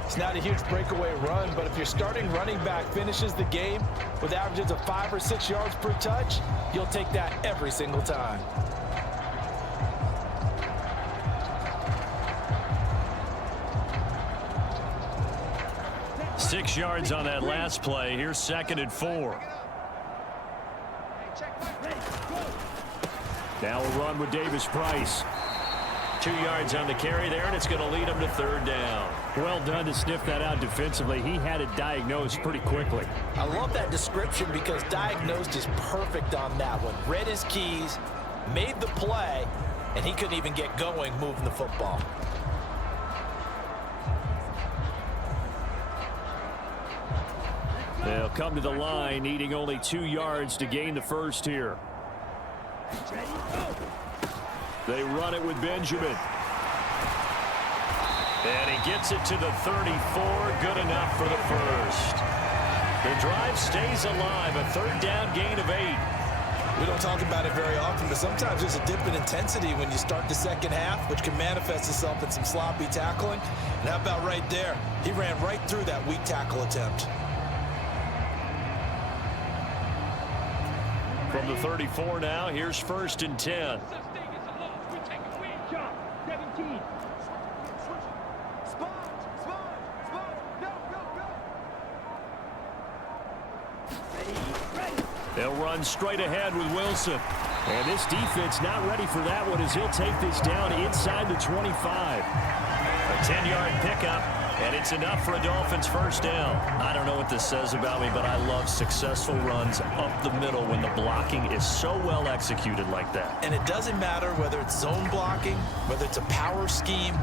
It's not a huge breakaway run, but if your starting running back finishes the game with averages of 5 or 6 yards per touch, you'll take that every single time. Six yards on that last play. Here's 2nd and 4. Now a run with Davis Price. 2 yards on the carry there, and it's going to lead him to 3rd down. Well done to sniff that out defensively. He had it diagnosed pretty quickly. I love that description because diagnosed is perfect on that one. Read his keys, made the play, and he couldn't even get going moving the football. They'll come to the line, needing only 2 yards to gain the first here. They run it with Benjamin. And he gets it to the 34. Good enough for the first. The drive stays alive. A 3rd down gain of 8. We don't talk about it very often, but sometimes there's a dip in intensity when you start the second half, which can manifest itself in some sloppy tackling. And how about right there? He ran right through that weak tackle attempt. From the 34 now, here's 1st and 10. Job, 17. They'll run straight ahead with Wilson. And this defense not ready for that one as he'll take this down inside the 25. A 10-yard pickup, and it's enough for a Dolphins first down. I don't know what this says about me, but I love successful runs up the middle when the blocking is so well executed like that. And it doesn't matter whether it's zone blocking, whether it's a power scheme.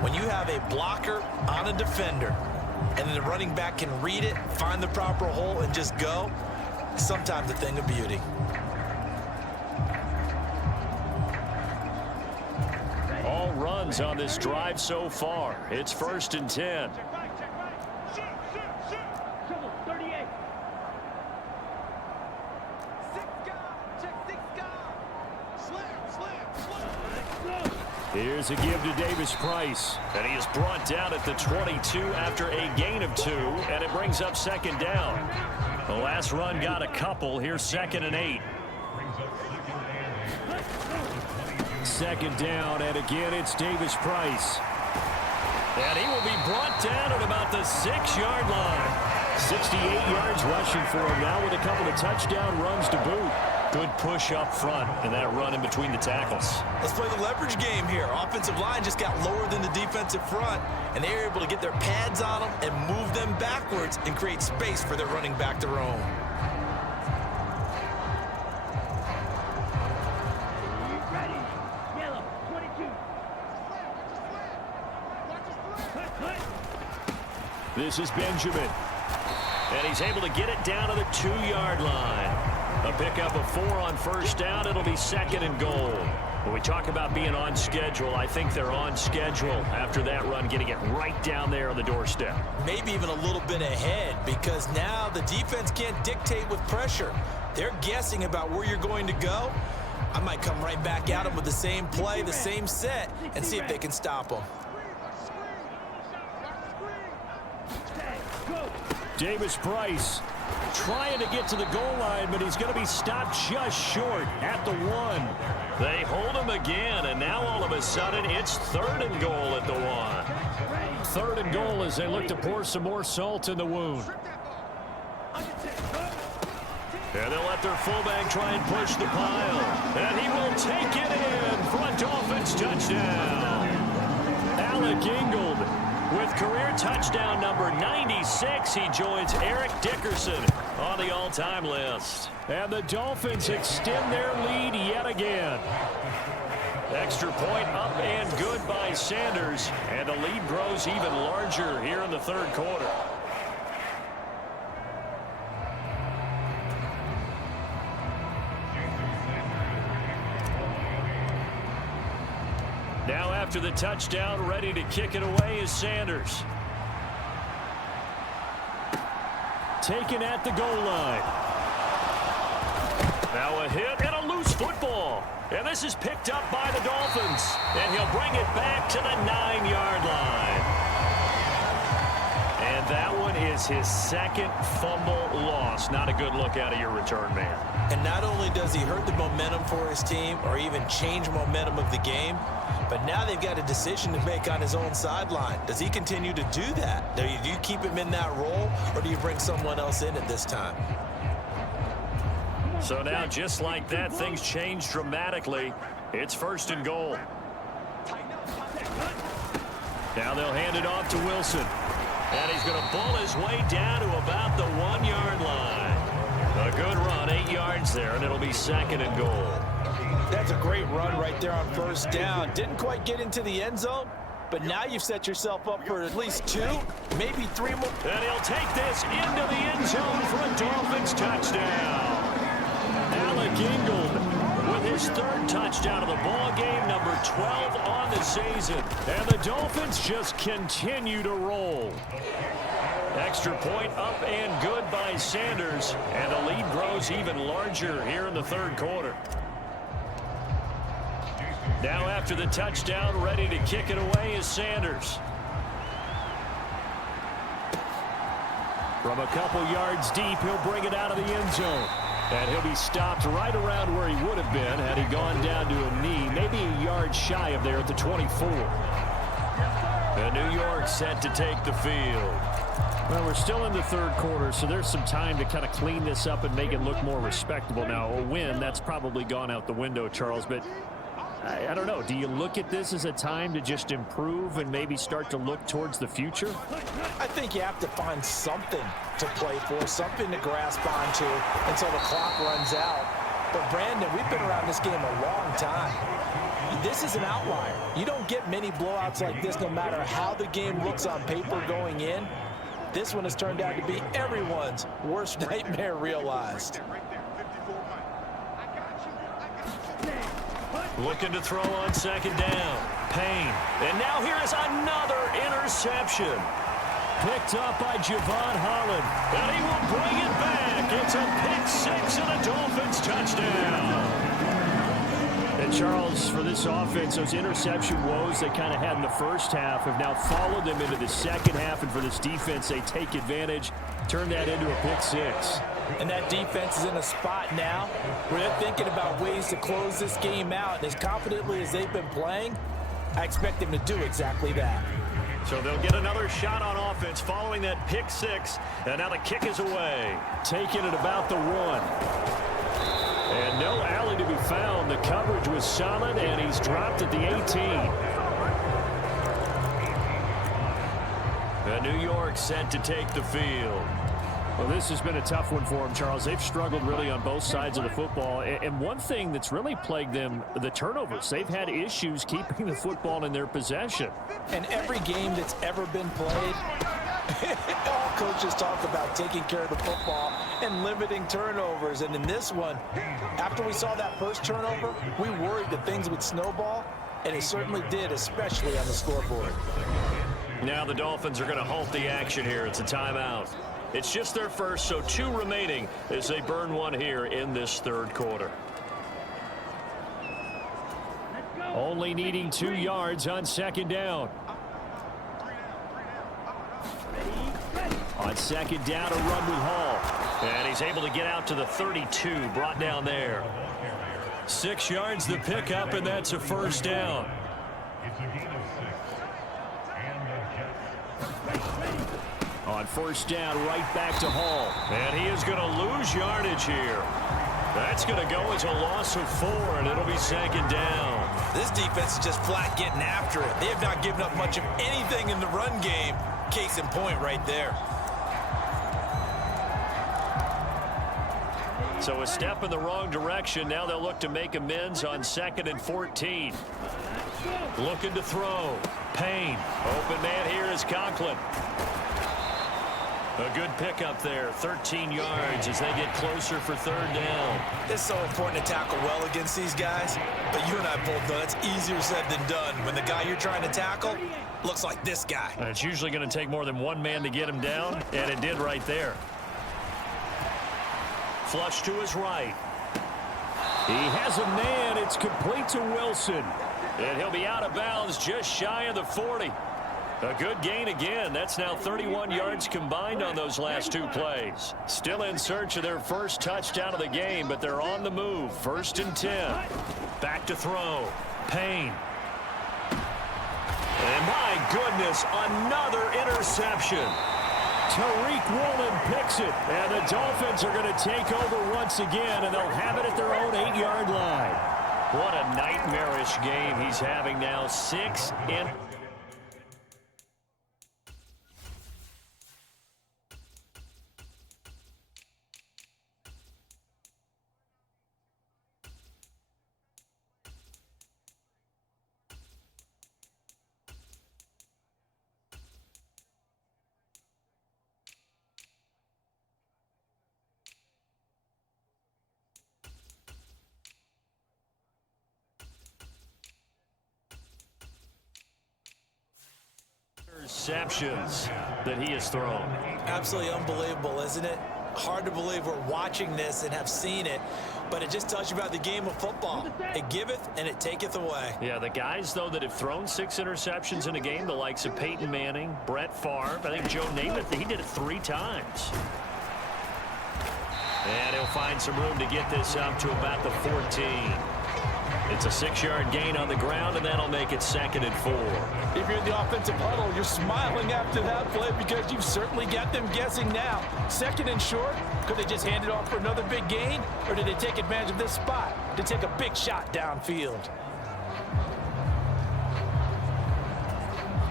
When you have a blocker on a defender, and then the running back can read it, find the proper hole, and just go, sometimes a thing of beauty. All runs on this drive so far. It's 1st and 10. Check right. Shoot. 38. 6 guard. Check 6 guard. Slam. Here's a give to Davis Price. And he is brought down at the 22 after a gain of 2, and it brings up 2nd down. The last run got a couple. Here's 2nd and 8. 2nd down, and again it's Davis Price. And he will be brought down at about the 6-yard line. 68 yards rushing for him now with a couple of touchdown runs to boot. Good push up front and that run in between the tackles. Let's play the leverage game here. Offensive line just got lower than the defensive front, and they were able to get their pads on them and move them backwards and create space for their running back to roam. Ready. Yellow, 22. This is Benjamin. And he's able to get it down to the 2-yard line. A pickup of 4 on first down. It'll be 2nd and goal. When we talk about being on schedule, I think they're on schedule after that run, getting it right down there on the doorstep. Maybe even a little bit ahead, because now the defense can't dictate with pressure. They're guessing about where you're going to go. I might come right back at them with the same play, the same set, and see if they can stop them. Davis Price trying to get to the goal line, but he's going to be stopped just short at the 1. They hold him again, and now all of a sudden it's 3rd and goal at the 1. 3rd and goal as they look to pour some more salt in the wound. And they'll let their fullback try and push the pile. And he will take it in for a Dolphins touchdown. Alec Ingold with career touchdown number 96. He joins Eric Dickerson on the all-time list. And the Dolphins extend their lead yet again. Extra point up and good by Sanders. And the lead grows even larger here in the 3rd quarter. Now after the touchdown, ready to kick it away is Sanders. Taken at the goal line. Now a hit and a loose football. And this is picked up by the Dolphins. And he'll bring it back to the 9-yard line. And that one is his 2nd fumble loss. Not a good look out of your return man. And not only does he hurt the momentum for his team or even change momentum of the game, but now they've got a decision to make on his own sideline. Does he continue to do that? Do you keep him in that role, or do you bring someone else in at this time? So now, just like that, things change dramatically. It's 1st and goal. Now they'll hand it off to Wilson. And he's going to pull his way down to about the 1-yard line. A good run, 8 yards there, and it'll be 2nd and goal. That's a great run right there on first down. Didn't quite get into the end zone, but now you've set yourself up for at least 2, maybe 3 more. And he'll take this into the end zone for a Dolphins touchdown. Alec Ingold with his 3rd touchdown of the ball game, number 12 on the season. And the Dolphins just continue to roll. Extra point up and good by Sanders, and the lead grows even larger here in the 3rd quarter. Now after the touchdown, ready to kick it away is Sanders. From a couple yards deep, he'll bring it out of the end zone. And he'll be stopped right around where he would have been had he gone down to a knee, maybe a yard shy of there at the 24. And New York set to take the field. Well, we're still in the third quarter, so there's some time to kind of clean this up and make it look more respectable. Now, a win, that's probably gone out the window, Charles, but I don't know. Do you look at this as a time to just improve and maybe start to look towards the future? I think you have to find something to play for, something to grasp onto until the clock runs out. But, Brandon, we've been around this game a long time. This is an outlier. You don't get many blowouts like this no matter how the game looks on paper going in. This one has turned out to be everyone's worst nightmare realized. Looking to throw on second down. Payne. And now here is another interception. Picked up by Javon Holland. And he will bring it back. It's a pick-6 and a Dolphins touchdown. And Charles, for this offense, those interception woes they kind of had in the first half have now followed them into the second half. And for this defense, they take advantage, turn that into a pick-6. And that defense is in a spot now where they're thinking about ways to close this game out. And as confidently as they've been playing, I expect them to do exactly that. So they'll get another shot on offense following that pick-6. And now the kick is away. Taking it about the 1. And no alley to be found. The coverage was solid, and he's dropped at the 18. And New York set to take the field. Well, this has been a tough one for them, Charles. They've struggled really on both sides of the football. And one thing that's really plagued them, the turnovers. They've had issues keeping the football in their possession. And every game that's ever been played, all coaches talk about taking care of the football and limiting turnovers. And in this one, after we saw that first turnover, we worried that things would snowball, and it certainly did, especially on the scoreboard. Now the Dolphins are going to halt the action here. It's a timeout. It's just their first, so 2 remaining as they burn one here in this third quarter. Only needing 2 yards on second down. On second down, a run with Hall. And he's able to get out to the 32, brought down there. 6 yards the pickup, and that's a first down. On first down, right back to Hall. And he is going to lose yardage here. That's going to go as a loss of 4, and it'll be second down. This defense is just flat getting after it. They have not given up much of anything in the run game. Case in point right there. So a step in the wrong direction. Now they'll look to make amends on 2nd and 14. Looking to throw. Payne. Open man here is Conklin. A good pickup there, 13 yards as they get closer for third down. It's so important to tackle well against these guys, but you and I both know it's easier said than done when the guy you're trying to tackle looks like this guy. And it's usually going to take more than one man to get him down, and it did right there. Flush to his right. He has a man. It's complete to Wilson. And he'll be out of bounds just shy of the 40. A good gain again. That's now 31 yards combined on those last 2 plays. Still in search of their first touchdown of the game, but they're on the move. 1st and 10. Back to throw. Payne. And my goodness, another interception. Tariq Woolen picks it, and the Dolphins are going to take over once again, and they'll have it at their own 8-yard line. What a nightmarish game he's having now. 6 in. Interceptions that he has thrown. Absolutely unbelievable, isn't it? Hard to believe we're watching this and have seen it, but it just tells you about the game of football. It giveth and it taketh away. Yeah, the guys, though, that have thrown 6 interceptions in a game, the likes of Peyton Manning, Brett Favre, I think Joe Namath, he did it 3 times. And he'll find some room to get this up to about the 14. It's a 6-yard gain on the ground, and that'll make it 2nd and 4. If you're in the offensive huddle, you're smiling after that play because you've certainly got them guessing now. 2nd and short, could they just hand it off for another big gain, or did they take advantage of this spot to take a big shot downfield?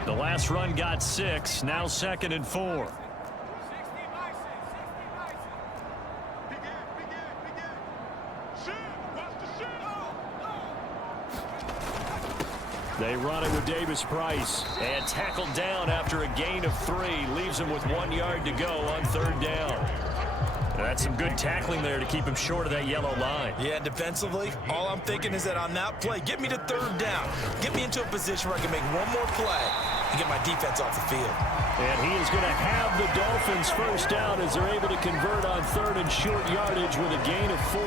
The last run got 6, now 2nd and 4. They run it with Davis Price. And tackled down after a gain of 3. Leaves him with 1 yard to go on 3rd down. That's some good tackling there to keep him short of that yellow line. Yeah, defensively, all I'm thinking is that on that play, get me to 3rd down. Get me into a position where I can make one more play and get my defense off the field. And he is going to have the Dolphins first down as they're able to convert on 3rd and short yardage with a gain of 4.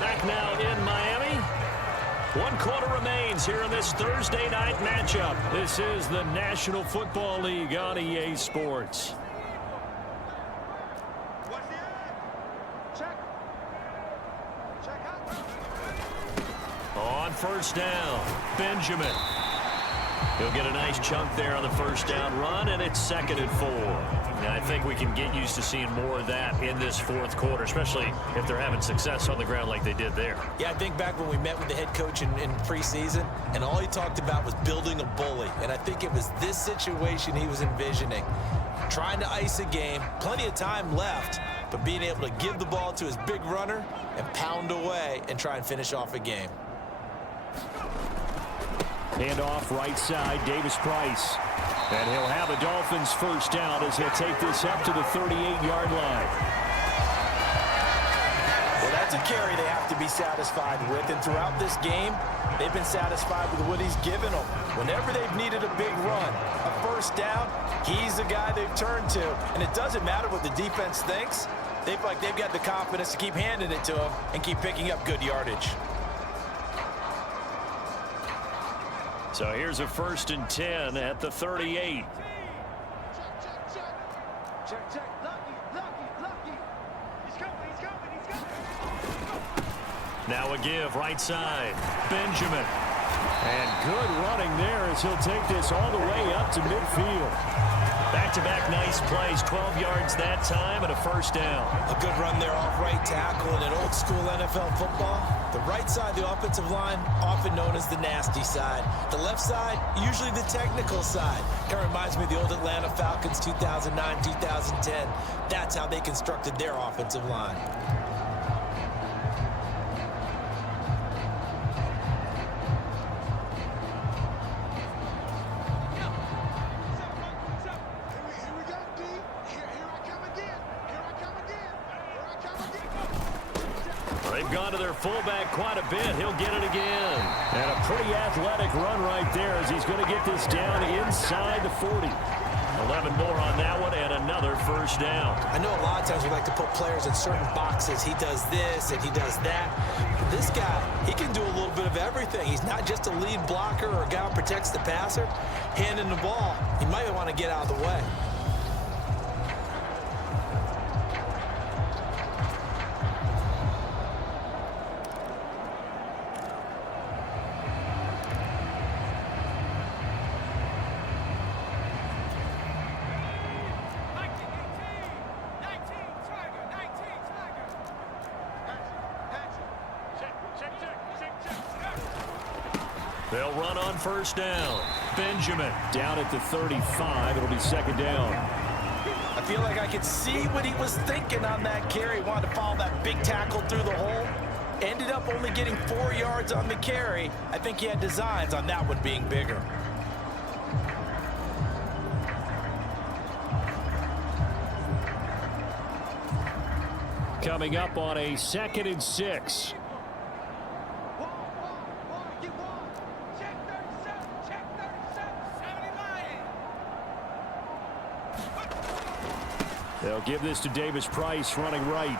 Back now in Miami. 1 quarter remains here in this Thursday night matchup. This is the National Football League on EA Sports. On 1st down, Benjamin. He'll get a nice chunk there on the 1st down run, and it's 2nd and 4. Now, I think we can get used to seeing more of that in this 4th quarter, especially if they're having success on the ground like they did there. Yeah, I think back when we met with the head coach in preseason, and all he talked about was building a bully. And I think it was this situation he was envisioning. Trying to ice a game, plenty of time left, but being able to give the ball to his big runner and pound away and try and finish off a game. Handoff right side, Davis Price. And he'll have a Dolphins first down as he'll take this up to the 38-yard line. Well, that's a carry they have to be satisfied with. And throughout this game, they've been satisfied with what he's given them. Whenever they've needed a big run, a first down, he's the guy they've turned to. And it doesn't matter what the defense thinks. They've got the confidence to keep handing it to him and keep picking up good yardage. So here's a 1st and 10 at the 38. Check. Lucky. He's coming. Now a give right side, Benjamin. And good running there as he'll take this all the way up to midfield. Back-to-back nice plays, 12 yards that time and a 1st down. A good run there off right tackle in an old school NFL football. The right side of the offensive line, often known as the nasty side. The left side, usually the technical side. Kind of reminds me of the old Atlanta Falcons 2009, 2010. That's how they constructed their offensive line. They've gone to their fullback quite a bit. He'll get it again. And a pretty athletic run right there as he's going to get this down inside the 40. 11 more on that one and another 1st down. I know a lot of times we like to put players in certain boxes. He does this and he does that. This guy, he can do a little bit of everything. He's not just a lead blocker or a guy who protects the passer. Handing the ball, he might want to get out of the way. They'll run on 1st down. Benjamin down at the 35. It'll be 2nd down. I feel like I could see what he was thinking on that carry. Wanted to follow that big tackle through the hole. Ended up only getting 4 yards on the carry. I think he had designs on that one being bigger. Coming up on a 2nd and 6. They'll give this to Davis Price running right.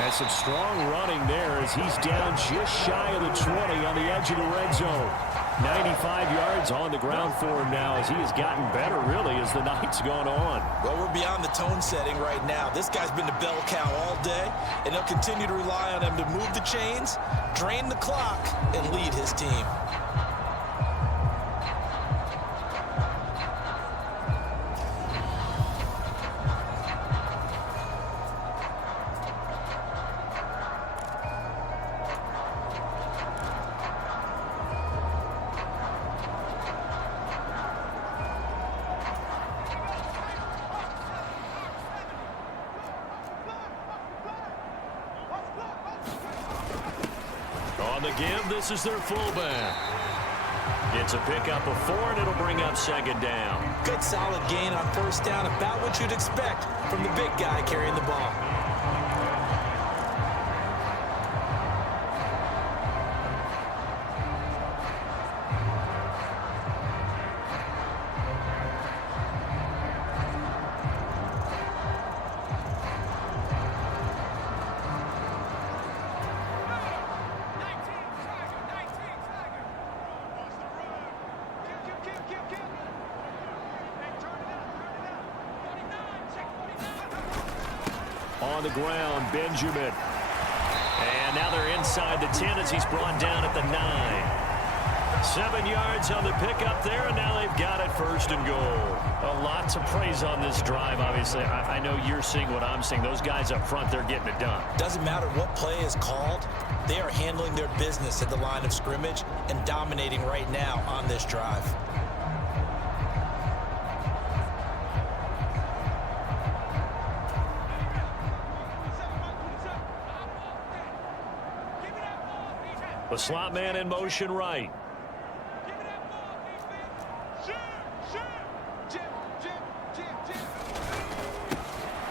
That's some strong running there as he's down just shy of the 20 on the edge of the red zone. 95 yards on the ground for him now as he has gotten better, really, as the night's gone on. Well, we're beyond the tone setting right now. This guy's been a bell cow all day, and they'll continue to rely on him to move the chains, drain the clock, and lead his team. On the give, this is their fullback. Gets a pickup of 4, and it'll bring up second down. Good solid gain on first down, about what you'd expect from the big guy carrying the ball. On the ground, Benjamin. And now they're inside the 10 as he's brought down at the 9. 7 yards on the pickup there, and now they've got it first and goal. A lot to praise on this drive, obviously. I know you're seeing what I'm seeing. Those guys up front, they're getting it done. Doesn't matter what play is called. They are handling their business at the line of scrimmage and dominating right now on this drive. The slot man in motion right.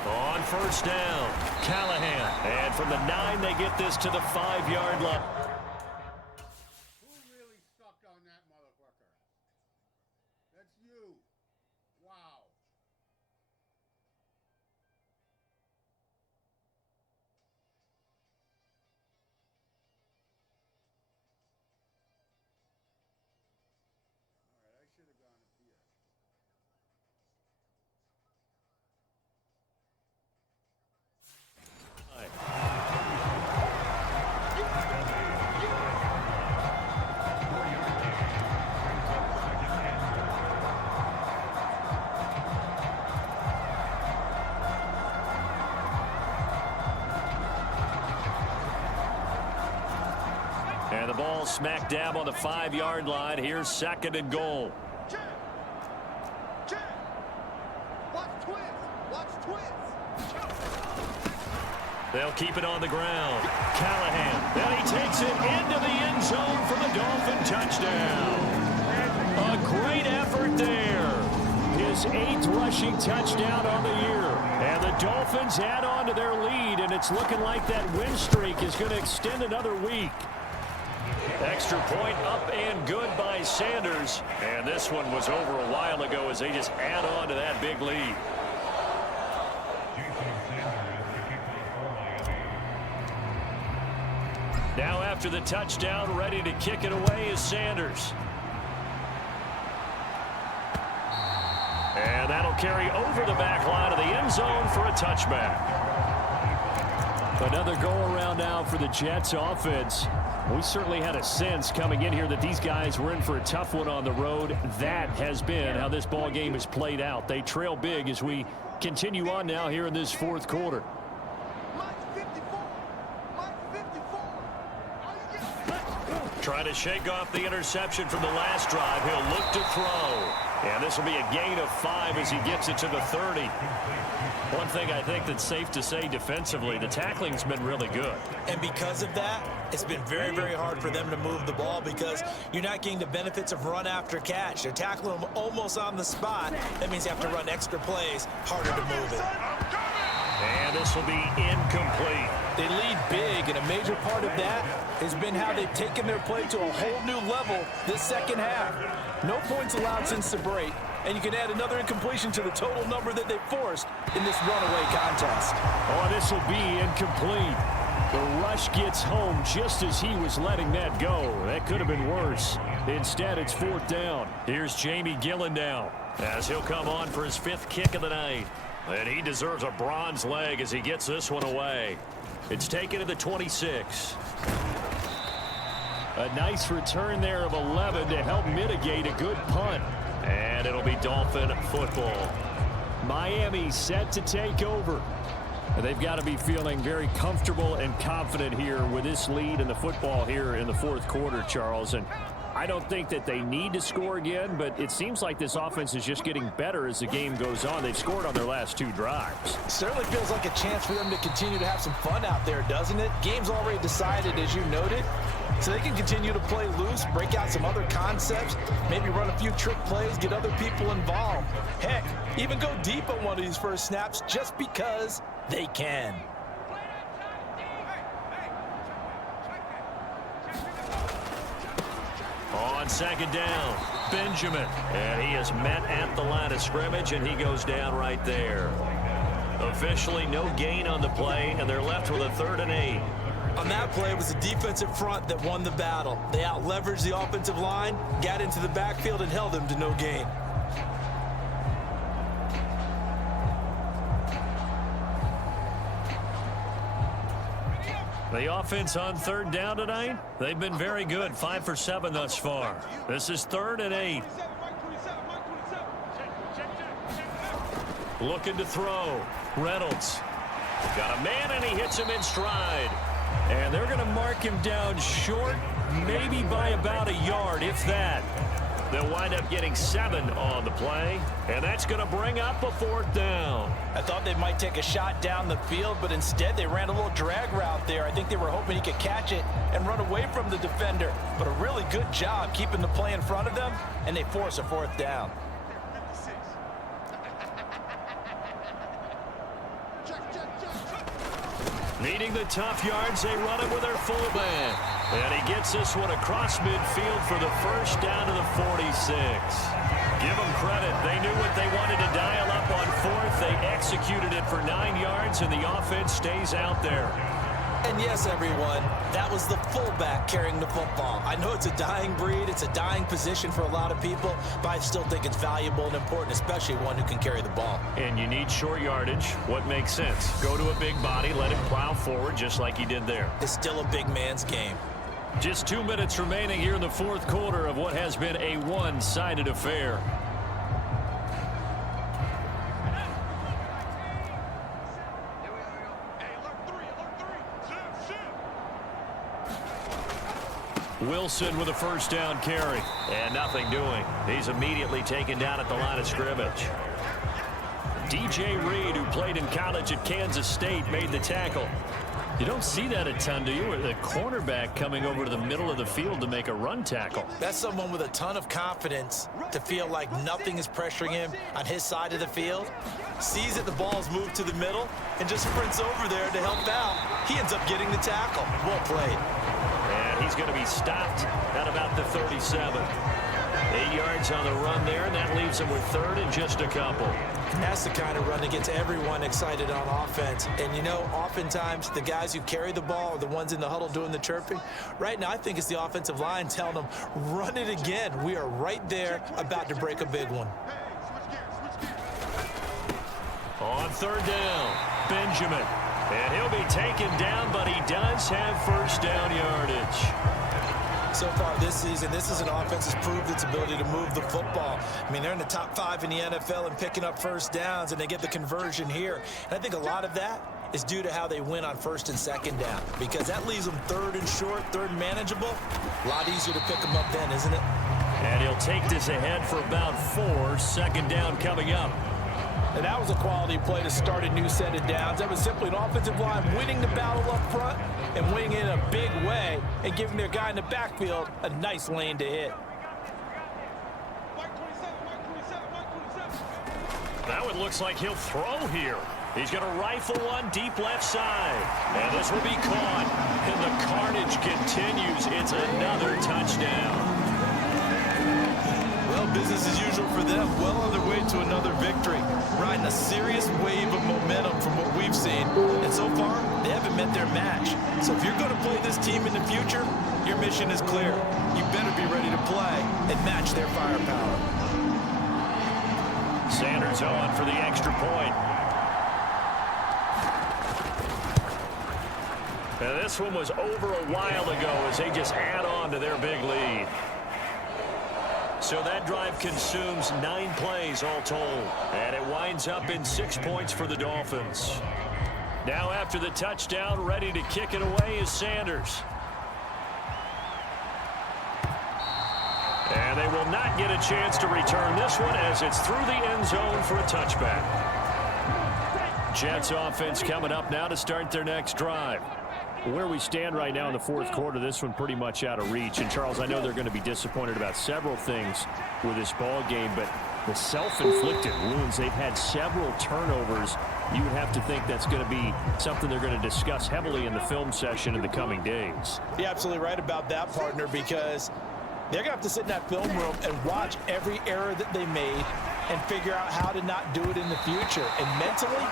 On first down, Callahan. And from the 9, they get this to the 5-yard line. Who really sucked on that motherfucker? That's you. Wow. All right, I should have gone up here. And the ball smack dab on the 5-yard line. Here's second and goal. They'll keep it on the ground. Callahan. Then he takes it into the end zone for the Dolphin touchdown. A great effort there. His 8th rushing touchdown on the year. And the Dolphins add on to their lead, and it's looking like that win streak is going to extend another week. Extra point up and good by Sanders. And this one was over a while ago as they just add on to that big lead. Now after the touchdown, ready to kick it away is Sanders. And that'll carry over the back line of the end zone for a touchback. Another go-around now for the Jets offense. We certainly had a sense coming in here that these guys were in for a tough one on the road. That has been how this ball game has played out. They trail big as we continue on now here in this 4th quarter. Trying to shake off the interception from the last drive. He'll look to throw. And this will be a gain of 5 as he gets it to the 30. One thing I think that's safe to say defensively, the tackling's been really good. And because of that, it's been very, very hard for them to move the ball because you're not getting the benefits of run after catch. They're tackling them almost on the spot. That means you have to run extra plays, harder to move it. And this will be incomplete. They lead big, and a major part of that has been how they've taken their play to a whole new level this second half. No points allowed since the break, and you can add another incompletion to the total number that they forced in this runaway contest. Oh, this will be incomplete. The rush gets home just as he was letting that go. That could have been worse. Instead, it's 4th down. Here's Jamie Gillen now as he'll come on for his 5th kick of the night. And he deserves a bronze leg as he gets this one away. It's taken to the 26. A nice return there of 11 to help mitigate a good punt. And it'll be Dolphin football. Miami set to take over. They've got to be feeling very comfortable and confident here with this lead in the football here in the 4th quarter, Charles. And I don't think that they need to score again, but it seems like this offense is just getting better as the game goes on. They've scored on their last 2 drives. Certainly feels like a chance for them to continue to have some fun out there, doesn't it? Game's already decided, as you noted. So they can continue to play loose, break out some other concepts, maybe run a few trick plays, get other people involved. Heck, even go deep on one of these first snaps just because they can. On 2nd down, Benjamin. And he is met at the line of scrimmage, and he goes down right there. Officially no gain on the play, and they're left with a 3rd and 8. On that play, it was the defensive front that won the battle. They out-leveraged the offensive line, got into the backfield, and held them to no gain. The offense on 3rd down tonight, they've been very good, 5 for 7 thus far. This is 3rd and 8. Looking to throw. Reynolds. Got a man, and he hits him in stride. And they're going to mark him down short, maybe by about a yard, if that. They'll wind up getting 7 on the play, and that's going to bring up a 4th down. I thought they might take a shot down the field, but instead they ran a little drag route there. I think they were hoping he could catch it and run away from the defender. But a really good job keeping the play in front of them, and they force a 4th down. Needing the tough yards, they run it with their fullback. And he gets this one across midfield for the 1st down to the 46. Give them credit. They knew what they wanted to dial up on 4th. They executed it for 9 yards, and the offense stays out there. And yes, everyone, that was the fullback carrying the football. I know it's a dying breed, it's a dying position for a lot of people, but I still think it's valuable and important, especially one who can carry the ball. And you need short yardage. What makes sense? Go to a big body, let him plow forward just like he did there. It's still a big man's game. Just 2 minutes remaining here in the 4th quarter of what has been a one-sided affair. Wilson with a 1st down carry. And nothing doing. He's immediately taken down at the line of scrimmage. DJ Reed, who played in college at Kansas State, made the tackle. You don't see that a ton, do you? The cornerback coming over to the middle of the field to make a run tackle. That's someone with a ton of confidence to feel like nothing is pressuring him on his side of the field. Sees that the ball's moved to the middle and just sprints over there to help out. He ends up getting the tackle. Well played. And he's going to be stopped at about the 37. 8 yards on the run there, and that leaves him with 3rd and just a couple. And that's the kind of run that gets everyone excited on offense. And, you know, oftentimes the guys who carry the ball are the ones in the huddle doing the chirping. Right now, I think it's the offensive line telling them, run it again. We are right there about to break a big one. On 3rd down, Benjamin. And he'll be taken down, but he does have 1st down yardage. So far this season, this is an offense that's proved its ability to move the football. I mean, they're in the top 5 in the NFL and picking up 1st downs, and they get the conversion here. And I think a lot of that is due to how they win on 1st and 2nd down, because that leaves them 3rd and short, 3rd and manageable. A lot easier to pick them up then, isn't it? And he'll take this ahead for about 4. 2nd down coming up. And that was a quality play to start a new set of downs. That was simply an offensive line winning the battle up front and winning it in a big way and giving their guy in the backfield a nice lane to hit. Now it looks like he'll throw here. He's going to rifle one deep left side. And this will be caught. And the carnage continues. It's another touchdown. Well, business as usual for them. Well on their way to another victory. Riding a serious wave of momentum from what we've seen. And so far, they haven't met their match. So if you're going to play this team in the future, your mission is clear. You better be ready to play and match their firepower. Sanders on for the extra point. Now this one was over a while ago as they just add on to their big lead. So that drive consumes 9 plays all told. And it winds up in 6 points for the Dolphins. Now after the touchdown, ready to kick it away is Sanders. And they will not get a chance to return this one as it's through the end zone for a touchback. Jets offense coming up now to start their next drive. Where we stand right now in the fourth quarter, this one pretty much out of reach. And, Charles, I know they're going to be disappointed about several things with this ball game, but the self-inflicted wounds, they've had several turnovers. You would have to think that's going to be something they're going to discuss heavily in the film session in the coming days. You're absolutely right about that, partner, because they're going to have to sit in that film room and watch every error that they made and figure out how to not do it in the future. And mentally,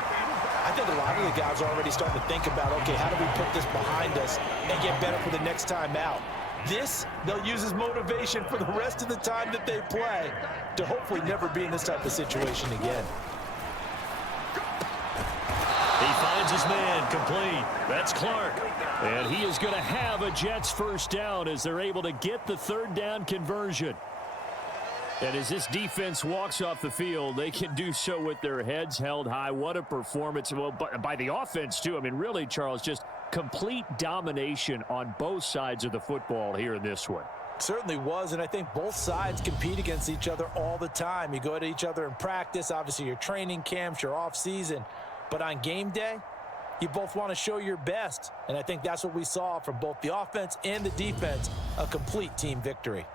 I think a lot of the guys are already starting to think about, okay, how do we put this behind us and get better for the next time out? This, they'll use as motivation for the rest of the time that they play to hopefully never be in this type of situation again. He finds his man complete. That's Clark. And he is going to have a Jets first down as they're able to get the third down conversion. And as this defense walks off the field, they can do so with their heads held high. What a performance. Well, by the offense, too. I mean, really, Charles, just complete domination on both sides of the football here in this one. Certainly was, and I think both sides compete against each other all the time. You go at each other in practice, obviously your training camps, your off-season. But on game day, you both want to show your best. And I think that's what we saw from both the offense and the defense, a complete team victory.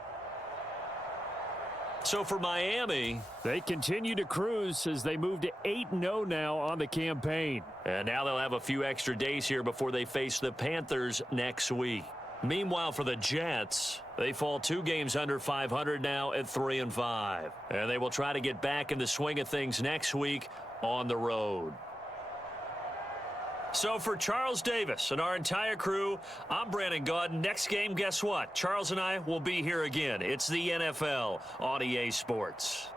So for Miami, they continue to cruise as they move to 8-0 now on the campaign. And now they'll have a few extra days here before they face the Panthers next week. Meanwhile, for the Jets, they fall 2 games under 500 now at 3-5. And they will try to get back in the swing of things next week on the road. So for Charles Davis and our entire crew, I'm Brandon Gaudin. Next game, guess what? Charles and I will be here again. It's the NFL on EA Sports.